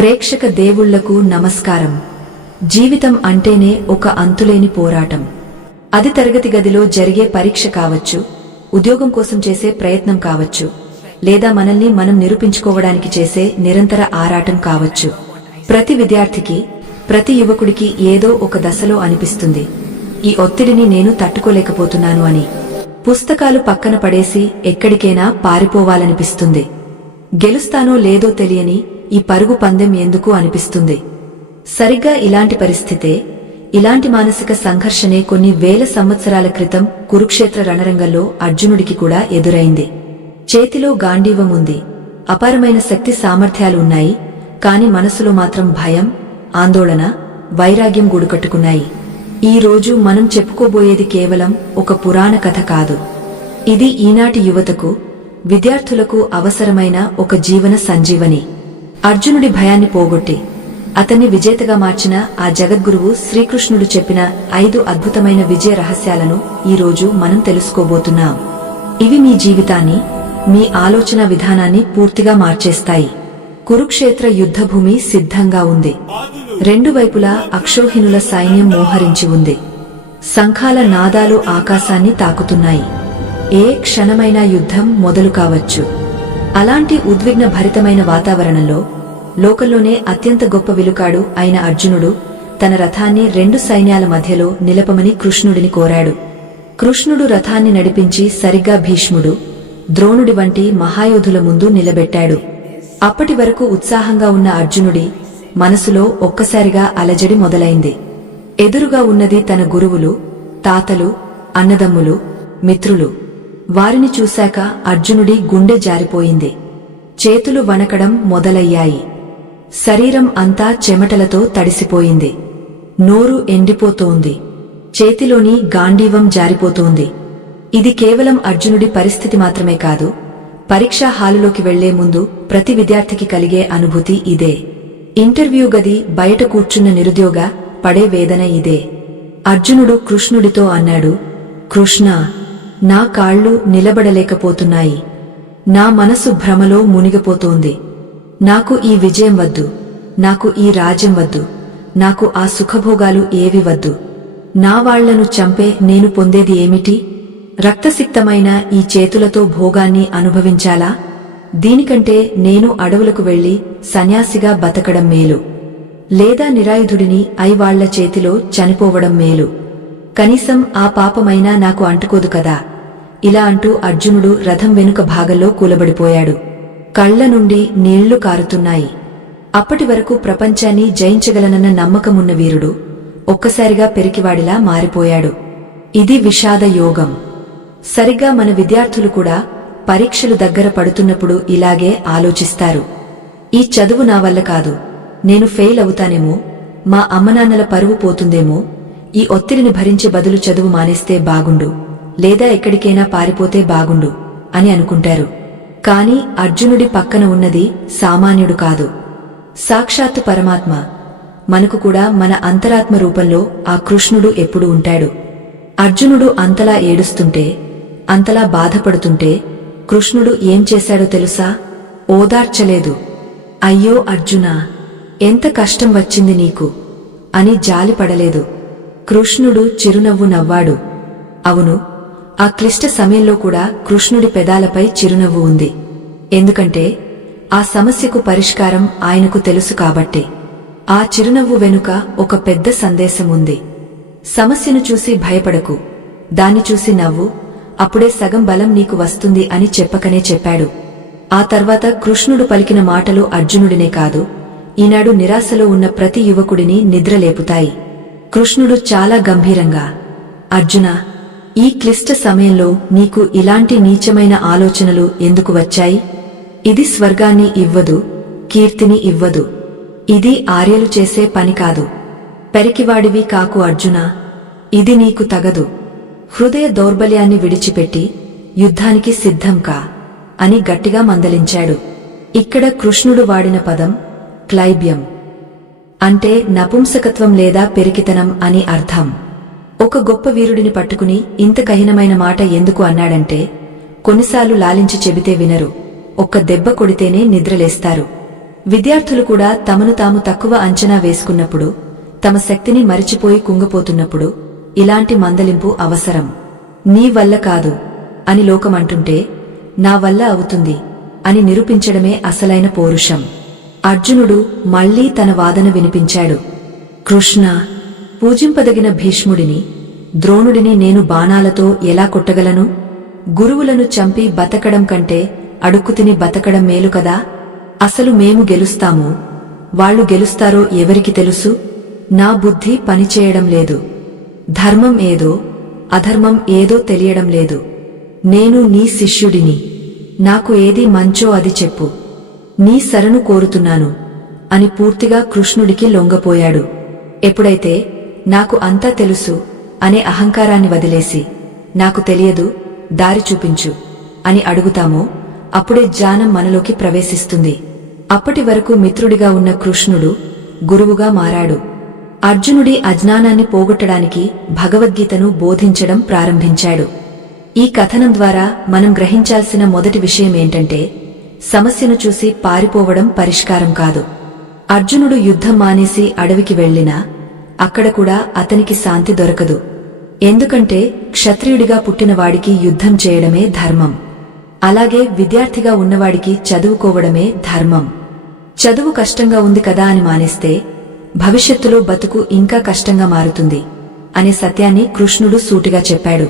ప్రేక్షక దేవుళ్లకు నమస్కారం. జీవితం అంటేనే ఒక అంతులేని పోరాటం. అది తరగతి గదిలో జరిగే పరీక్ష కావచ్చు, ఉద్యోగం కోసం చేసే ప్రయత్నం కావచ్చు, లేదా మనల్ని మనం నిరూపించుకోవడానికి చేసే నిరంతర ఆరాటం కావచ్చు. ప్రతి విద్యార్థికి, ప్రతి యువకుడికి ఏదో ఒక దశలో అనిపిస్తుంది, ఈ ఒత్తిడిని నేను తట్టుకోలేకపోతున్నాను అని. పుస్తకాలు పక్కన పడేసి ఎక్కడికైనా పారిపోవాలనిపిస్తుంది. గెలుస్తానో లేదో తెలియని ఈ పరుగు పందెం ఎందుకు అనిపిస్తుంది. సరిగ్గా ఇలాంటి పరిస్థితే, ఇలాంటి మానసిక సంఘర్షణే కొన్ని వేల సంవత్సరాల క్రితం కురుక్షేత్ర రణరంగంలో అర్జునుడికి కూడా ఎదురైంది. చేతిలో గాంధీవం ఉంది, అపారమైన శక్తి సామర్థ్యాలు ఉన్నాయి, కాని మనసులో మాత్రం భయం, ఆందోళన, వైరాగ్యం గూడుకట్టుకున్నాయి. ఈ రోజు మనం చెప్పుకోబోయేది కేవలం ఒక పురాణ కథ కాదు. ఇది ఈనాటి యువతకు, విద్యార్థులకు అవసరమైన ఒక జీవన సంజీవని. అర్జునుడి భయాన్ని పోగొట్టి అతన్ని విజేతగా మార్చిన ఆ జగద్గురువు శ్రీకృష్ణుడు చెప్పిన 5 అద్భుతమైన విజయ రహస్యాలను ఈరోజు మనం తెలుసుకోబోతున్నాం. ఇవి మీ జీవితాన్ని, మీ ఆలోచన విధానాన్ని పూర్తిగా మార్చేస్తాయి. కురుక్షేత్ర యుద్ధభూమి సిద్ధంగా ఉంది. రెండు వైపులా అక్షోహిణుల సైన్యం మోహరించి ఉంది. శంఖాల నాదాలు ఆకాశాన్ని తాకుతున్నాయి. ఏ క్షణమైనా యుద్ధం మొదలు కావచ్చు. అలాంటి ఉద్విగ్న భరితమైన వాతావరణంలో లోకంలోనే అత్యంత గొప్ప విలుకాడు అయిన అర్జునుడు తన రథాన్ని 2 సైన్యాల మధ్యలో నిలపమని కృష్ణుడిని కోరాడు. కృష్ణుడు రథాన్ని నడిపించి సరిగ్గా భీష్ముడు, ద్రోణుడి వంటి మహాయోధుల ముందు నిలబెట్టాడు. అప్పటి వరకు ఉత్సాహంగా ఉన్న అర్జునుడి మనసులో ఒక్కసారిగా అలజడి మొదలైంది. ఎదురుగా ఉన్నది తన గురువులు, తాతలు, అన్నదమ్ములు, మిత్రులు. వారిని చూశాక అర్జునుడి గుండె జారిపోయింది. చేతులు వణకడం మొదలయ్యాయి. శరీరం అంతా చెమటలతో తడిసిపోయింది. నోరు ఎండిపోతోంది. చేతిలోని గాంధీవం జారిపోతోంది. ఇది కేవలం అర్జునుడి పరిస్థితి మాత్రమే కాదు, పరీక్షా హాలులోకి వెళ్లే ముందు ప్రతి విద్యార్థికి కలిగే అనుభూతి ఇదే. ఇంటర్వ్యూ గది బయట కూర్చున్న నిరుద్యోగ పడే వేదన ఇదే. అర్జునుడు కృష్ణుడితో అన్నాడు, కృష్ణా, నా కాళ్ళు నిలబడలేకపోతున్నాయి. నా మనసు భ్రమలో మునిగిపోతోంది. నాకు ఈ విజయం వద్దు, నాకు ఈ రాజ్యం వద్దు, నాకు ఆ సుఖభోగాలు ఏవి వద్దు. నా వాళ్లను చంపే నేను పొందేది ఏమిటి? రక్తసిక్తమైన ఈ చేతులతో భోగాన్ని అనుభవించాలా? దీనికంటే నేను అడవులకు వెళ్లి సన్యాసిగా బతకడం మేలు, లేదా నిరాయుధుడిని వాళ్ల చేతిలో చనిపోవడం మేలు. కనీసం ఆ పాపమైనా నాకు అంటుకోదు కదా. ఇలా అంటూ అర్జునుడు రథం వెనుక భాగంలో కూలబడిపోయాడు. కళ్ల నుండి నీళ్లు కారుతున్నాయి. అప్పటి వరకు ప్రపంచాన్ని జయించగలనన్న నమ్మకమున్న వీరుడు ఒక్కసారిగా పెరికివాడిలా మారిపోయాడు. ఇది విషాద యోగం. సరిగ్గా మన విద్యార్థులు కూడా పరీక్షలు దగ్గర పడుతున్నప్పుడు ఇలాగే ఆలోచిస్తారు. ఈ చదువు నా వల్ల కాదు, నేను ఫెయిల్ అవుతానేమో, మా అమ్మనాన్నల పరువు పోతుందేమో, ఈ ఒత్తిడిని భరించే బదులు చదువు మానేస్తే బాగుండు, లేదా ఎక్కడికైనా పారిపోతే బాగుండు అని అనుకుంటారు. కాని అర్జునుడి పక్కన ఉన్నది సామాన్యుడు కాదు, సాక్షాత్తు పరమాత్మ. మనకు కూడా మన అంతరాత్మ రూపంలో ఆ కృష్ణుడు ఎప్పుడు ఉంటాడు. అర్జునుడు అంతలా ఏడుస్తుంటే, అంతలా బాధపడుతుంటే కృష్ణుడు ఏం చేశాడో తెలుసా? ఓదార్చలేదు. అయ్యో అర్జునా, ఎంత కష్టం వచ్చింది నీకు అని జాలిపడలేదు. కృష్ణుడు చిరునవ్వు నవ్వాడు. అవును, ఆ క్లిష్ట సమయంలో కూడా కృష్ణుడి పెదాలపై చిరునవ్వు ఉంది. ఎందుకంటే ఆ సమస్యకు పరిష్కారం ఆయనకు తెలుసు కాబట్టి. ఆ చిరునవ్వు వెనుక ఒక పెద్ద సందేశం ఉంది. సమస్యను చూసి భయపడకు, దాన్ని చూసి నవ్వు, అప్పుడే సగం బలం నీకు వస్తుంది అని చెప్పకనే చెప్పాడు. ఆ తర్వాత కృష్ణుడు పలికిన మాటలు అర్జునుడినే కాదు, ఈనాడు నిరాశలో ఉన్న ప్రతి యువకుడిని నిద్రలేపుతాయి. కృష్ణుడు చాలా గంభీరంగా, అర్జునా, ఈ క్లిష్ట సమయంలో నీకు ఇలాంటి నీచమైన ఆలోచనలు ఎందుకు వచ్చాయి? ఇది స్వర్గాన్ని ఇవ్వదు, కీర్తిని ఇవ్వదు. ఇది ఆర్యలు చేసే పని కాదు. పెరికివాడివి కాకు అర్జునా, ఇది నీకు తగదు. హృదయ దౌర్బల్యాన్ని విడిచిపెట్టి యుద్ధానికి సిద్ధం కా అని గట్టిగా మందలించాడు. ఇక్కడ కృష్ణుడు వాడిన పదం క్లైబ్యం, అంటే నపుంసకత్వం లేదా పెరికితనం అని అర్థం. ఒక గొప్ప వీరుడిని పట్టుకుని ఇంత కఠినమైన మాట ఎందుకు అన్నాడంటే, కొన్నిసార్లు లాలించి చెబితే వినరు, ఒక్క దెబ్బ కొడితేనే నిద్రలేస్తారు. విద్యార్థులు కూడా తమను తాము తక్కువ అంచనా వేసుకున్నప్పుడు, తమ శక్తిని మరిచిపోయి కుంగిపోతున్నప్పుడు ఇలాంటి మందలింపు అవసరం. నీ వల్ల కాదు అని లోకమంటుంటే నా వల్ల అవుతుంది అని నిరూపించడమే అసలైన పౌరుషం. అర్జునుడు మళ్లీ తన వాదన వినిపించాడు. కృష్ణ, పూజింపదగిన భీష్ముడిని, ద్రోణుడిని నేను బాణాలతో ఎలా కొట్టగలను? గురువులను చంపి బతకడం కంటే అడుక్కుతిని బతకడం మేలు కదా. అసలు మేము గెలుస్తాము, వాళ్ళు గెలుస్తారో ఎవరికి తెలుసు? నా బుద్ధి పనిచేయడం లేదు. ధర్మం ఏదో అధర్మం ఏదో తెలియడం లేదు. నేను నీ శిష్యుడిని, నాకు ఏది మంచో అది చెప్పు, నీ శరణు కోరుతున్నాను అని పూర్తిగా కృష్ణుడికి లొంగపోయాడు. ఎప్పుడైతే నాకు అంతా తెలుసు అనే అహంకారాన్ని వదిలేసి నాకు తెలియదు, దారి చూపించు అని అడుగుతామో అప్పుడే జ్ఞానం మనలోకి ప్రవేశిస్తుంది. అప్పటి వరకు మిత్రుడిగా ఉన్న కృష్ణుడు గురువుగా మారాడు. అర్జునుడి అజ్ఞానాన్ని పోగొట్టడానికి భగవద్గీతను బోధించడం ప్రారంభించాడు. ఈ కథనం ద్వారా మనం గ్రహించాల్సిన మొదటి విషయమేంటంటే, సమస్యను చూసి పారిపోవడం పరిష్కారం కాదు. అర్జునుడు యుద్ధం మానేసి అడవికి వెళ్లినా అక్కడ కూడా అతనికి శాంతి దొరకదు. ఎందుకంటే క్షత్రియుడిగా పుట్టినవాడికి యుద్ధం చేయడమే ధర్మం. అలాగే విద్యార్థిగా ఉన్నవాడికి చదువుకోవడమే ధర్మం. చదువు కష్టంగా ఉంది కదా అని మానేస్తే భవిష్యత్తులో బతుకు ఇంకా కష్టంగా మారుతుంది అనే సత్యాన్ని కృష్ణుడు సూటిగా చెప్పాడు.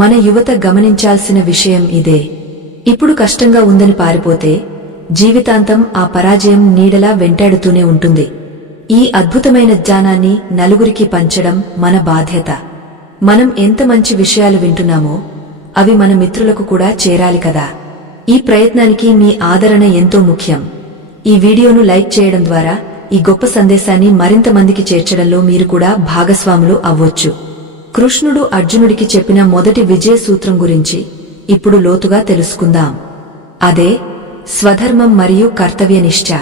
మన యువత గమనించాల్సిన విషయం ఇదే. ఇప్పుడు కష్టంగా ఉందని పారిపోతే జీవితాంతం ఆ పరాజయం నీడలా వెంటాడుతూనే ఉంటుంది. ఈ అద్భుతమైన జ్ఞానాన్ని నలుగురికి పంచడం మన బాధ్యత. మనం ఎంత మంచి విషయాలు వింటున్నామో అవి మన మిత్రులకు కూడా చేరాలి కదా. ఈ ప్రయత్నానికి మీ ఆదరణ ఎంతో ముఖ్యం. ఈ వీడియోను లైక్ చేయడం ద్వారా ఈ గొప్ప సందేశాన్ని మరింత మందికి చేర్చడంలో మీరు కూడా భాగస్వాములు అవ్వొచ్చు. కృష్ణుడు అర్జునుడికి చెప్పిన మొదటి విజయ సూత్రం గురించి ఇప్పుడు లోతుగా తెలుసుకుందాం. అదే స్వధర్మం మరియు కర్తవ్యనిష్ఠ.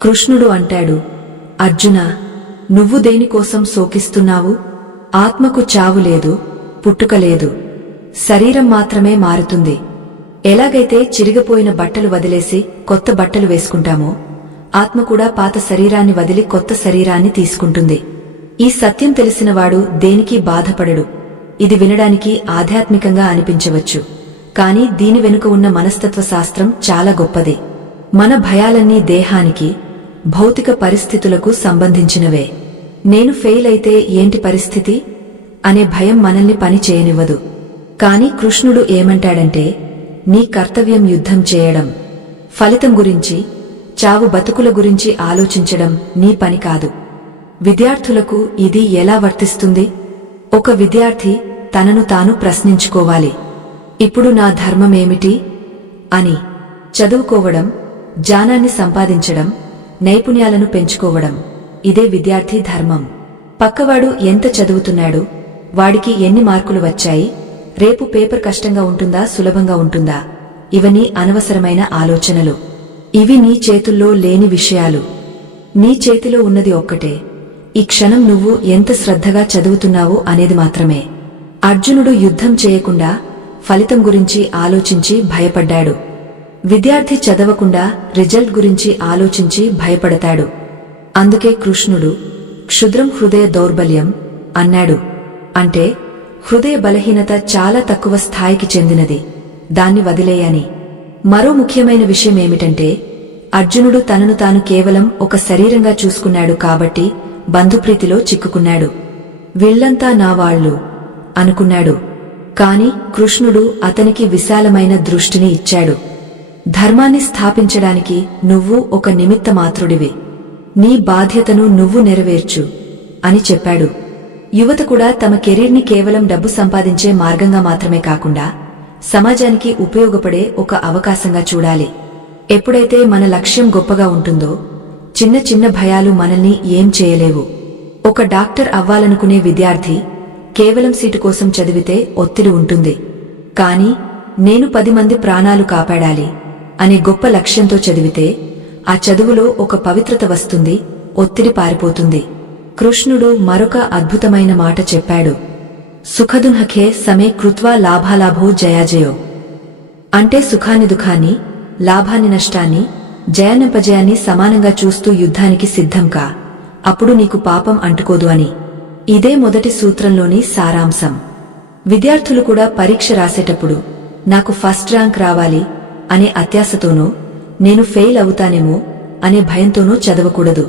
కృష్ణుడు అంటాడు, అర్జునా, నువ్వు దేనికోసం శోకిస్తున్నావు? ఆత్మకు చావు లేదు, పుట్టుక లేదు. శరీరం మాత్రమే మారుతుంది. ఎలాగైతే చిరిగిపోయిన బట్టలు వదిలేసి కొత్త బట్టలు వేసుకుంటామో, ఆత్మ కూడా పాత శరీరాన్ని వదిలి కొత్త శరీరాన్ని తీసుకుంటుంది. ఈ సత్యం తెలిసినవాడు దేనికి బాధపడడు. ఇది వినడానికి ఆధ్యాత్మికంగా అనిపించవచ్చు, కాని దీని వెనుక ఉన్న మనస్తత్వ శాస్త్రం చాలా గొప్పది. మన భయాలన్నీ దేహానికి, భౌతిక పరిస్థితులకు సంబంధించినవే. నేను ఫెయిల్ అయితే ఏంటి పరిస్థితి అనే భయం మనల్ని పని చేయనివ్వదు. కాని కృష్ణుడు ఏమంటాడంటే, నీ కర్తవ్యం యుద్ధం చేయడం. ఫలితం గురించి, చావు బతుకుల గురించి ఆలోచించడం నీ పని కాదు. విద్యార్థులకు ఇది ఎలా వర్తిస్తుంది? ఒక విద్యార్థి తనను తాను ప్రశ్నించుకోవాలి, ఇప్పుడు నా ధర్మమేమిటి అని. చదువుకోవడం, జ్ఞానాన్ని సంపాదించడం, నైపుణ్యాలను పెంచుకోవడం, ఇదే విద్యార్థి ధర్మం. పక్కవాడు ఎంత చదువుతున్నాడు, వాడికి ఎన్ని మార్కులు వచ్చాయి, రేపు పేపర్ కష్టంగా ఉంటుందా సులభంగా ఉంటుందా, ఇవన్నీ అనవసరమైన ఆలోచనలు. ఇవి నీ చేతుల్లో లేని విషయాలు. నీ చేతిలో ఉన్నది ఒక్కటే, ఈ క్షణం నువ్వు ఎంత శ్రద్ధగా చదువుతున్నావు అనేది మాత్రమే. అర్జునుడు యుద్ధం చేయకుండా ఫలితం గురించి ఆలోచించి భయపడ్డాడు. విద్యార్థి చదవకుండా రిజల్ట్ గురించి ఆలోచించి భయపడతాడు. అందుకే కృష్ణుడు క్షుద్రం హృదయ దౌర్బల్యం అన్నాడు. అంటే హృదయ బలహీనత చాలా తక్కువ స్థాయికి చెందినది, దాన్ని వదిలేయని. మరో ముఖ్యమైన విషయమేమిటంటే, అర్జునుడు తనను తాను కేవలం ఒక శరీరంగా చూసుకున్నాడు కాబట్టి బంధుప్రీతిలో చిక్కుకున్నాడు. వీళ్లంతా నా వాళ్ళు అనుకున్నాడు. కాని కృష్ణుడు అతనికి విశాలమైన దృష్టిని ఇచ్చాడు. ధర్మాన్ని స్థాపించడానికి నువ్వు ఒక నిమిత్త మాత్రుడివి, నీ బాధ్యతను నువ్వు నెరవేర్చు అని చెప్పాడు. యువత కూడా తమ కెరీర్ని కేవలం డబ్బు సంపాదించే మార్గంగా మాత్రమే కాకుండా సమాజానికి ఉపయోగపడే ఒక అవకాశంగా చూడాలి. ఎప్పుడైతే మన లక్ష్యం గొప్పగా ఉంటుందో చిన్న చిన్న భయాలు మనల్ని ఏం చేయలేవు. ఒక డాక్టర్ అవ్వాలనుకునే విద్యార్థి కేవలం సీటు కోసం చదివితే ఒత్తిడి ఉంటుంది. కాని నేను 10 మంది ప్రాణాలు కాపాడాలి అనే గొప్ప లక్ష్యంతో చదివితే ఆ చదువులో ఒక పవిత్రత వస్తుంది, ఒత్తిడి పారిపోతుంది. కృష్ణుడు మరొక అద్భుతమైన మాట చెప్పాడు, సుఖదుఃఖే సమే కృత్వా లాభాలాభో జయాజయో. అంటే సుఖాన్ని దుఃఖాన్ని, లాభాన్ని నష్టాన్ని జయాన్నపజయాన్ని సమానంగా చూస్తూ యుద్ధానికి సిద్ధం కా, అప్పుడు నీకు పాపం అంటుకోదు అని. ఇదే మొదటి సూత్రంలోని సారాంశం. విద్యార్థులు కూడా పరీక్ష రాసేటప్పుడు నాకు ఫస్ట్ ర్యాంక్ రావాలి అనే అత్యాశతోనో, నేను ఫెయిల్ అవుతానేమో అనే భయంతోనూ చదవకూడదు.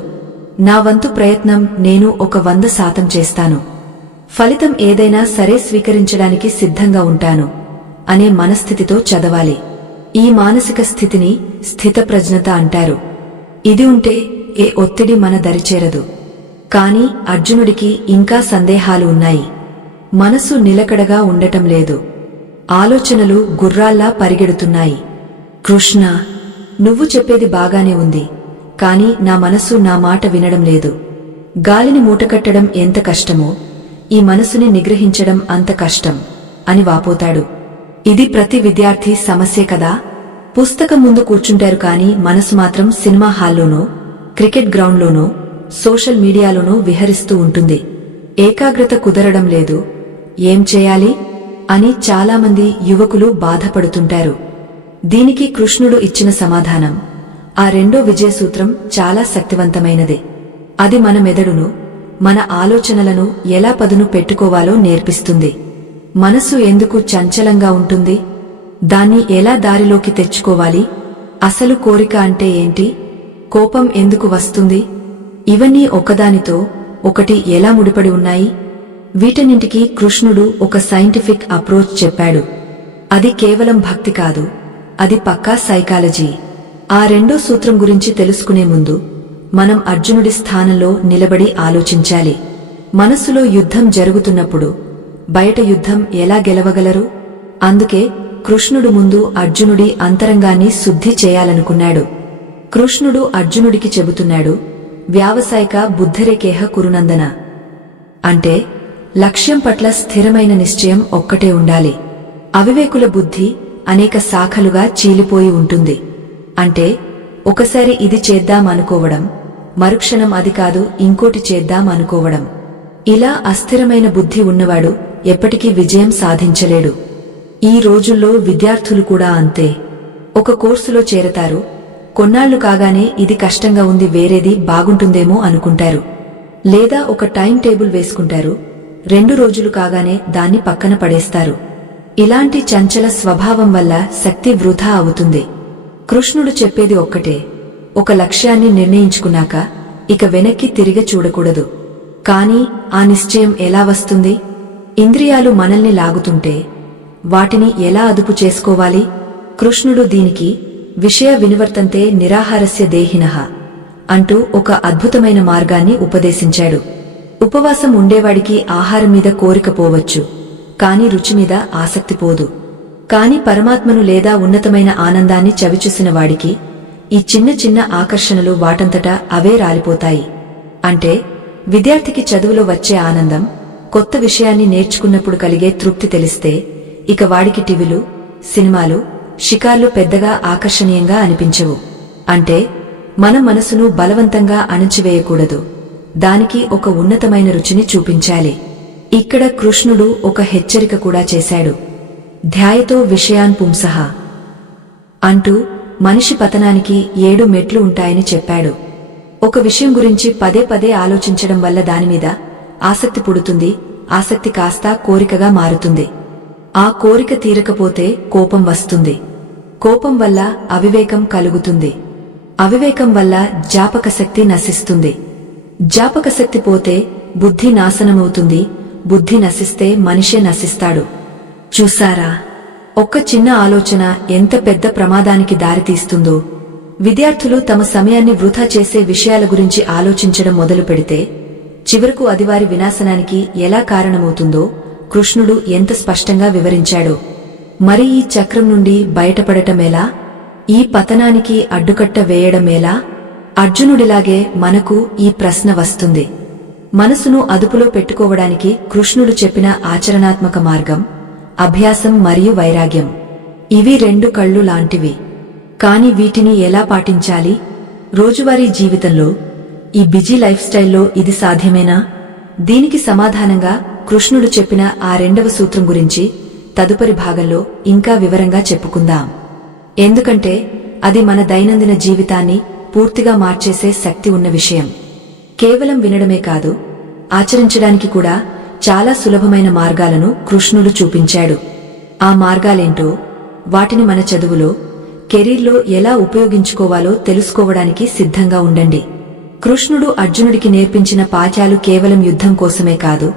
నా వంతు ప్రయత్నం నేను ఒక 100% చేస్తాను, ఫలితం ఏదైనా సరే స్వీకరించడానికి సిద్ధంగా ఉంటాను అనే మనస్థితితో చదవాలి. ఈ మానసిక స్థితిని స్థితప్రజ్ఞత అంటారు. ఇది ఉంటే ఏ ఒత్తిడి మన దరిచేరదు. కాని అర్జునుడికి ఇంకా సందేహాలు ఉన్నాయి. మనసు నిలకడగా ఉండటం లేదు. ఆలోచనలు గుర్రాల్లా పరిగెడుతున్నాయి. కృష్ణ, నువ్వు చెప్పేది బాగానే ఉంది, కాని నా మనసు నా మాట వినడం లేదు. గాలిని మూటకట్టడం ఎంత కష్టమో ఈ మనసుని నిగ్రహించడం అంత కష్టం అని వాపోతాడు. ఇది ప్రతి విద్యార్థి సమస్యే కదా. పుస్తకం ముందు కూర్చుంటారు కాని మనసు మాత్రం సినిమా హాల్లోనో, క్రికెట్ గ్రౌండ్లోనో, సోషల్ మీడియాలోనో విహరిస్తూ ఉంటుంది. ఏకాగ్రత కుదరడం లేదు, ఏం చేయాలి అని చాలామంది యువకులు బాధపడుతుంటారు. దీనికి కృష్ణుడు ఇచ్చిన సమాధానం, ఆ రెండో విజయసూత్రం చాలా శక్తివంతమైనదే. అది మన మెదడును, మన ఆలోచనలను ఎలా పదును పెట్టుకోవాలో నేర్పిస్తుంది. మనసు ఎందుకు చంచలంగా ఉంటుంది? దాన్ని ఎలా దారిలోకి తెచ్చుకోవాలి? అసలు కోరిక అంటే ఏంటి? కోపం ఎందుకు వస్తుంది? ఇవన్నీ ఒకదానితో ఒకటి ఎలా ముడిపడి ఉన్నాయి? వీటన్నింటికీ కృష్ణుడు ఒక సైంటిఫిక్ అప్రోచ్ చెప్పాడు. అది కేవలం భక్తి కాదు, అది పక్కా సైకాలజీ. ఆ రెండో సూత్రం గురించి తెలుసుకునే ముందు మనం అర్జునుడి స్థానంలో నిలబడి ఆలోచించాలి. మనస్సులో యుద్ధం జరుగుతున్నప్పుడు బయట యుద్ధం ఎలా గెలవగలరు? అందుకే కృష్ణుడు ముందు అర్జునుడి అంతరంగాన్ని శుద్ధి చేయాలనుకున్నాడు. కృష్ణుడు అర్జునుడికి చెబుతున్నాడు, వ్యావసాయిక బుద్ధిరేకేహ కురునందన, అంటే లక్ష్యం పట్ల స్థిరమైన నిశ్చయం ఒక్కటే ఉండాలి. అవివేకుల బుద్ధి అనేక శాఖలుగా చీలిపోయి ఉంటుంది. అంటే ఒకసారి ఇది చేద్దాం అనుకోవడం, మరుక్షణం అది కాదు ఇంకోటి చేద్దాం అనుకోవడం. ఇలా అస్థిరమైన బుద్ధి ఉన్నవాడు ఎప్పటికీ విజయం సాధించలేడు. ఈ రోజుల్లో విద్యార్థులు కూడా అంతే. ఒక కోర్సులో చేరతారు, కొన్నాళ్లు కాగానే ఇది కష్టంగా ఉంది, వేరేది బాగుంటుందేమో అనుకుంటారు. లేదా ఒక టైం టేబుల్ వేసుకుంటారు, 2 రోజులు కాగానే దాన్ని పక్కన పడేస్తారు. ఇలాంటి చంచల స్వభావం వల్ల శక్తి వృధా అవుతుంది. కృష్ణుడు చెప్పేది ఒక్కటే, ఒక లక్ష్యాన్ని నిర్ణయించుకున్నాక ఇక వెనక్కి తిరిగి చూడకూడదు. కాని ఆ నిశ్చయం ఎలా వస్తుంది? ఇంద్రియాలు మనల్ని లాగుతుంటే వాటిని ఎలా అదుపు చేసుకోవాలి? కృష్ణుడు దీనికి విషయ వినివర్తంతే నిరాహారస్య దేహినః అంటూ ఒక అద్భుతమైన మార్గాన్ని ఉపదేశించాడు. ఉపవాసం ఉండేవాడికి ఆహారం మీద కోరిక పోవచ్చు, కాని రుచి మీద ఆసక్తి పోదు. కాని పరమాత్మను లేదా ఉన్నతమైన ఆనందాన్ని చవిచూసిన వాడికి ఈ చిన్న చిన్న ఆకర్షణలు వాటంతటా అవే రాలిపోతాయి. అంటే విద్యార్థికి చదువులో వచ్చే ఆనందం, కొత్త విషయాన్ని నేర్చుకున్నప్పుడు కలిగే తృప్తి తెలిస్తే ఇక వాడికి టీవీలు, సినిమాలు, షికార్లు పెద్దగా ఆకర్షణీయంగా అనిపించవు. అంటే మన మనసును బలవంతంగా అణచివేయకూడదు, దానికి ఒక ఉన్నతమైన రుచిని చూపించాలి. ఇక్కడ కృష్ణుడు ఒక హెచ్చరిక కూడా చేశాడు. ధ్యాయతో విషయాన్ పుంసః అంటూ మనిషి పతనానికి 7 మెట్లు ఉంటాయని చెప్పాడు. ఒక విషయం గురించి పదే పదే ఆలోచించడం వల్ల దానిమీద ఆసక్తి పుడుతుంది. ఆసక్తి కాస్త కోరికగా మారుతుంది. ఆ కోరిక తీరకపోతే కోపం వస్తుంది. కోపం వల్ల అవివేకం కలుగుతుంది. అవివేకం వల్ల జ్ఞాపకశక్తి నశిస్తుంది. జ్ఞాపకశక్తి పోతే బుద్ధి నాశనమవుతుంది. బుద్ధి నశిస్తే మనిషే నశిస్తాడు. చూసారా, ఒక్క చిన్న ఆలోచన ఎంత పెద్ద ప్రమాదానికి దారితీస్తుందో. విద్యార్థులు తమ సమయాన్ని వృధా చేసే విషయాల గురించి ఆలోచించడం మొదలు పెడితే చివరకు అది వారి వినాశనానికి ఎలా కారణమవుతుందో కృష్ణుడు ఎంత స్పష్టంగా వివరించాడో. మరి ఈ చక్రం నుండి బయటపడటమేలా? ఈ పతనానికి అడ్డుకట్ట వేయడమేలా? అర్జునుడిలాగే మనకు ఈ ప్రశ్న వస్తుంది. మనసును అదుపులో పెట్టుకోవడానికి కృష్ణుడు చెప్పిన ఆచరణాత్మక మార్గం అభ్యాసం మరియు వైరాగ్యం. ఇవి 2 కళ్ళు లాంటివి. కాని వీటిని ఎలా పాటించాలి? రోజువారీ జీవితంలో, ఈ బిజీ లైఫ్ స్టైల్లో ఇది సాధ్యమేనా? దీనికి సమాధానంగా కృష్ణుడు చెప్పిన ఆ 2వ సూత్రం గురించి తదుపరి భాగంలో ఇంకా వివరంగా చెప్పుకుందాం. ఎందుకంటే అది మన దైనందిన జీవితాన్ని పూర్తిగా మార్చేసే శక్తి ఉన్న విషయం. కేవలం వినడమే కాదు, ఆచరించడానికి కూడా చాలా సులభమైన మార్గాలను కృష్ణుడు చూపించాడు. ఆ మార్గాలేంటో, వాటిని మన చదువులో, కెరీర్లో ఎలా ఉపయోగించుకోవాలో తెలుసుకోవడానికి సిద్ధంగా ఉండండి. కృష్ణుడు అర్జునుడికి నేర్పించిన పాఠాలు కేవలం యుద్ధం కోసమే కాదు,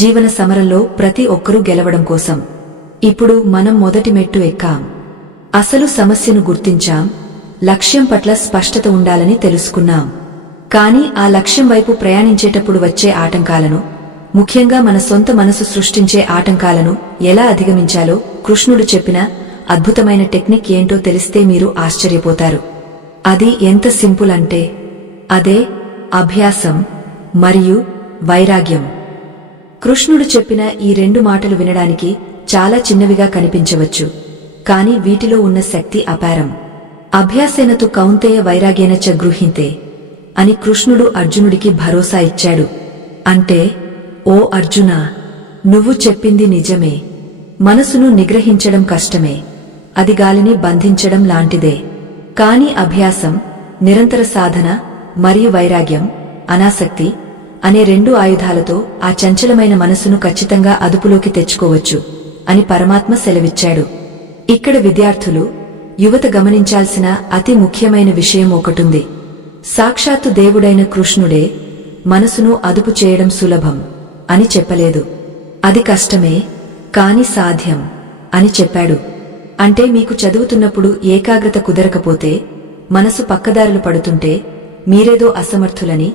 జీవన సమరంలో ప్రతి ఒక్కరూ గెలవడం కోసం. ఇప్పుడు మనం మొదటి మెట్టు ఎక్కాం. అసలు సమస్యను గుర్తించాం, లక్ష్యం పట్ల స్పష్టత ఉండాలని తెలుసుకున్నాం. కానీ ఆ లక్ష్యం వైపు ప్రయాణించేటప్పుడు వచ్చే ఆటంకాలను, ముఖ్యంగా మన సొంత మనసు సృష్టించే ఆటంకాలను ఎలా అధిగమించాలో కృష్ణుడు చెప్పిన అద్భుతమైన టెక్నిక్ ఏంటో తెలిస్తే మీరు ఆశ్చర్యపోతారు. అది ఎంత సింపుల్ అంటే అదే అభ్యాసం మరియు వైరాగ్యం. కృష్ణుడు చెప్పిన ఈ రెండు మాటలు వినడానికి చాలా చిన్నవిగా కనిపించవచ్చు, కాని వీటిలో ఉన్న శక్తి అపారం. అభ్యాసేన తు కౌంతేయ వైరాగ్యేన చ గృహ్యంతే అని కృష్ణుడు అర్జునుడికి భరోసా ఇచ్చాడు. అంటే, ఓ అర్జునా, నువ్వు చెప్పింది నిజమే. మనసును నిగ్రహించడం కష్టమే, అది గాలిని బంధించడం లాంటిదే. కాని అభ్యాసం, నిరంతర సాధన మరియు వైరాగ్యం, అనాసక్తి అనే రెండు ఆయుధాలతో ఆ చంచలమైన మనసును ఖచ్చితంగా అదుపులోకి తెచ్చుకోవచ్చు అని పరమాత్మ సెలవిచ్చాడు. ఇక్కడ విద్యార్థులు, యువత గమనించాల్సిన అతి ముఖ్యమైన విషయం ఒకటుంది. సాక్షాత్తు దేవుడైన కృష్ణుడే మనసును అదుపు చేయడం సులభం అని చెప్పలేదు. అది కష్టమే, కాని సాధ్యం అని చెప్పాడు. అంటే మీకు చదువుతున్నప్పుడు ఏకాగ్రత కుదరకపోతే, మనసు పక్కదారులు పడుతుంటే, మీరేదో అసమర్థులని,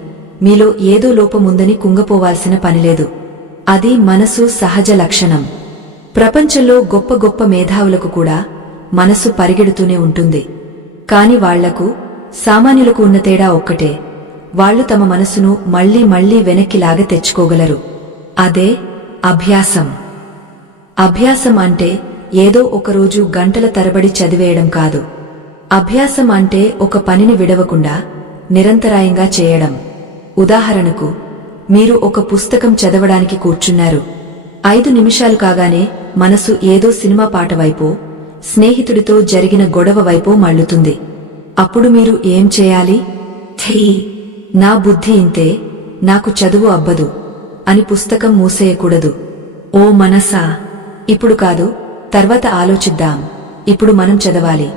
మీలో ఏదో లోపముందని కుంగపోవాల్సిన పనిలేదు. అది మనసు సహజ లక్షణం. ప్రపంచంలో గొప్ప గొప్ప మేధావులకు కూడా మనసు పరిగెడుతూనే ఉంటుంది. కాని వాళ్లకు, సామాన్యులకు ఉన్న తేడా ఒక్కటే, వాళ్లు తమ మనసును మళ్లీ మళ్లీ వెనక్కిలాగా తెచ్చుకోగలరు. అదే అభ్యాసం. అభ్యాసం అంటే ఏదో ఒకరోజు గంటల తరబడి చదివేయడం కాదు. అభ్యాసం అంటే ఒక పనిని విడవకుండా నిరంతరాయంగా చేయడం. ఉదాహరణకు, మీరు ఒక పుస్తకం చదవడానికి కూర్చున్నారు. 5 నిమిషాలు కాగానే మనసు ఏదో సినిమా పాట వైపో, స్నేహితుడితో జరిగిన గొడవ వైపో మళ్లుతుంది. అప్పుడు మీరు ఏం చేయాలి? థీ, నా బుద్ధి ఇంతే, నాకు చదువు అబ్బదు అని పుస్తకం మూసేయకూడదు. ఓ మనసా, ఇప్పుడు కాదు, తర్వాత ఆలోచిద్దాం, ఇప్పుడు మనం చదవాలి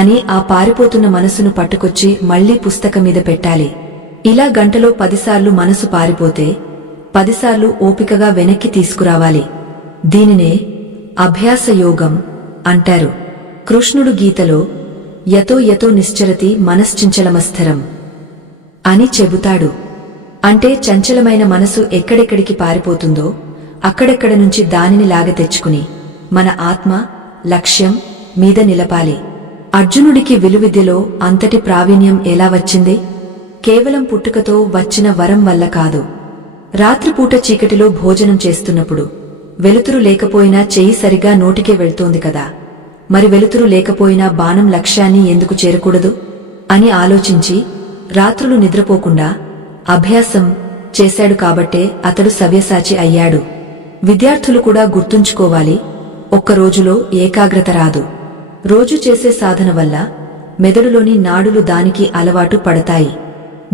అని ఆ పారిపోతున్న మనసును పట్టుకొచ్చి మళ్లీ పుస్తకం మీద పెట్టాలి. ఇలా గంటలో 10 సార్లు మనసు పారిపోతే 10 సార్లు ఓపికగా వెనక్కి తీసుకురావాలి. దీనినే అభ్యాస యోగం అంటారు. కృష్ణుడు గీతలో యతో యతో నిశ్చరతి మనశ్చంచలమస్థిరం అని చెబుతాడు. అంటే చంచలమైన మనసు ఎక్కడెక్కడికి పారిపోతుందో అక్కడెక్కడ నుంచి దానిని లాగ తెచ్చుకుని మన ఆత్మ, లక్ష్యం మీద నిలపాలి. అర్జునుడికి విలువిద్యలో అంతటి ప్రావీణ్యం ఎలా వచ్చింది? కేవలం పుట్టుకతో వచ్చిన వరం వల్ల కాదు. రాత్రిపూట చీకటిలో భోజనం చేస్తున్నప్పుడు వెలుతురు లేకపోయినా చెయ్యి సరిగా నోటికే వెళ్తోంది కదా, మరి వెలుతురు లేకపోయినా బాణం లక్ష్యాన్ని ఎందుకు చేరకూడదు అని ఆలోచించి రాత్రులు నిద్రపోకుండా అభ్యాసం చేశాడు కాబట్టే అతడు సవ్యసాచి అయ్యాడు. విద్యార్థులు కూడా గుర్తుంచుకోవాలి, ఒక్క రోజులో ఏకాగ్రత రాదు. రోజు చేసే సాధన వల్ల మెదడులోని నాడులు దానికి అలవాటు పడతాయి.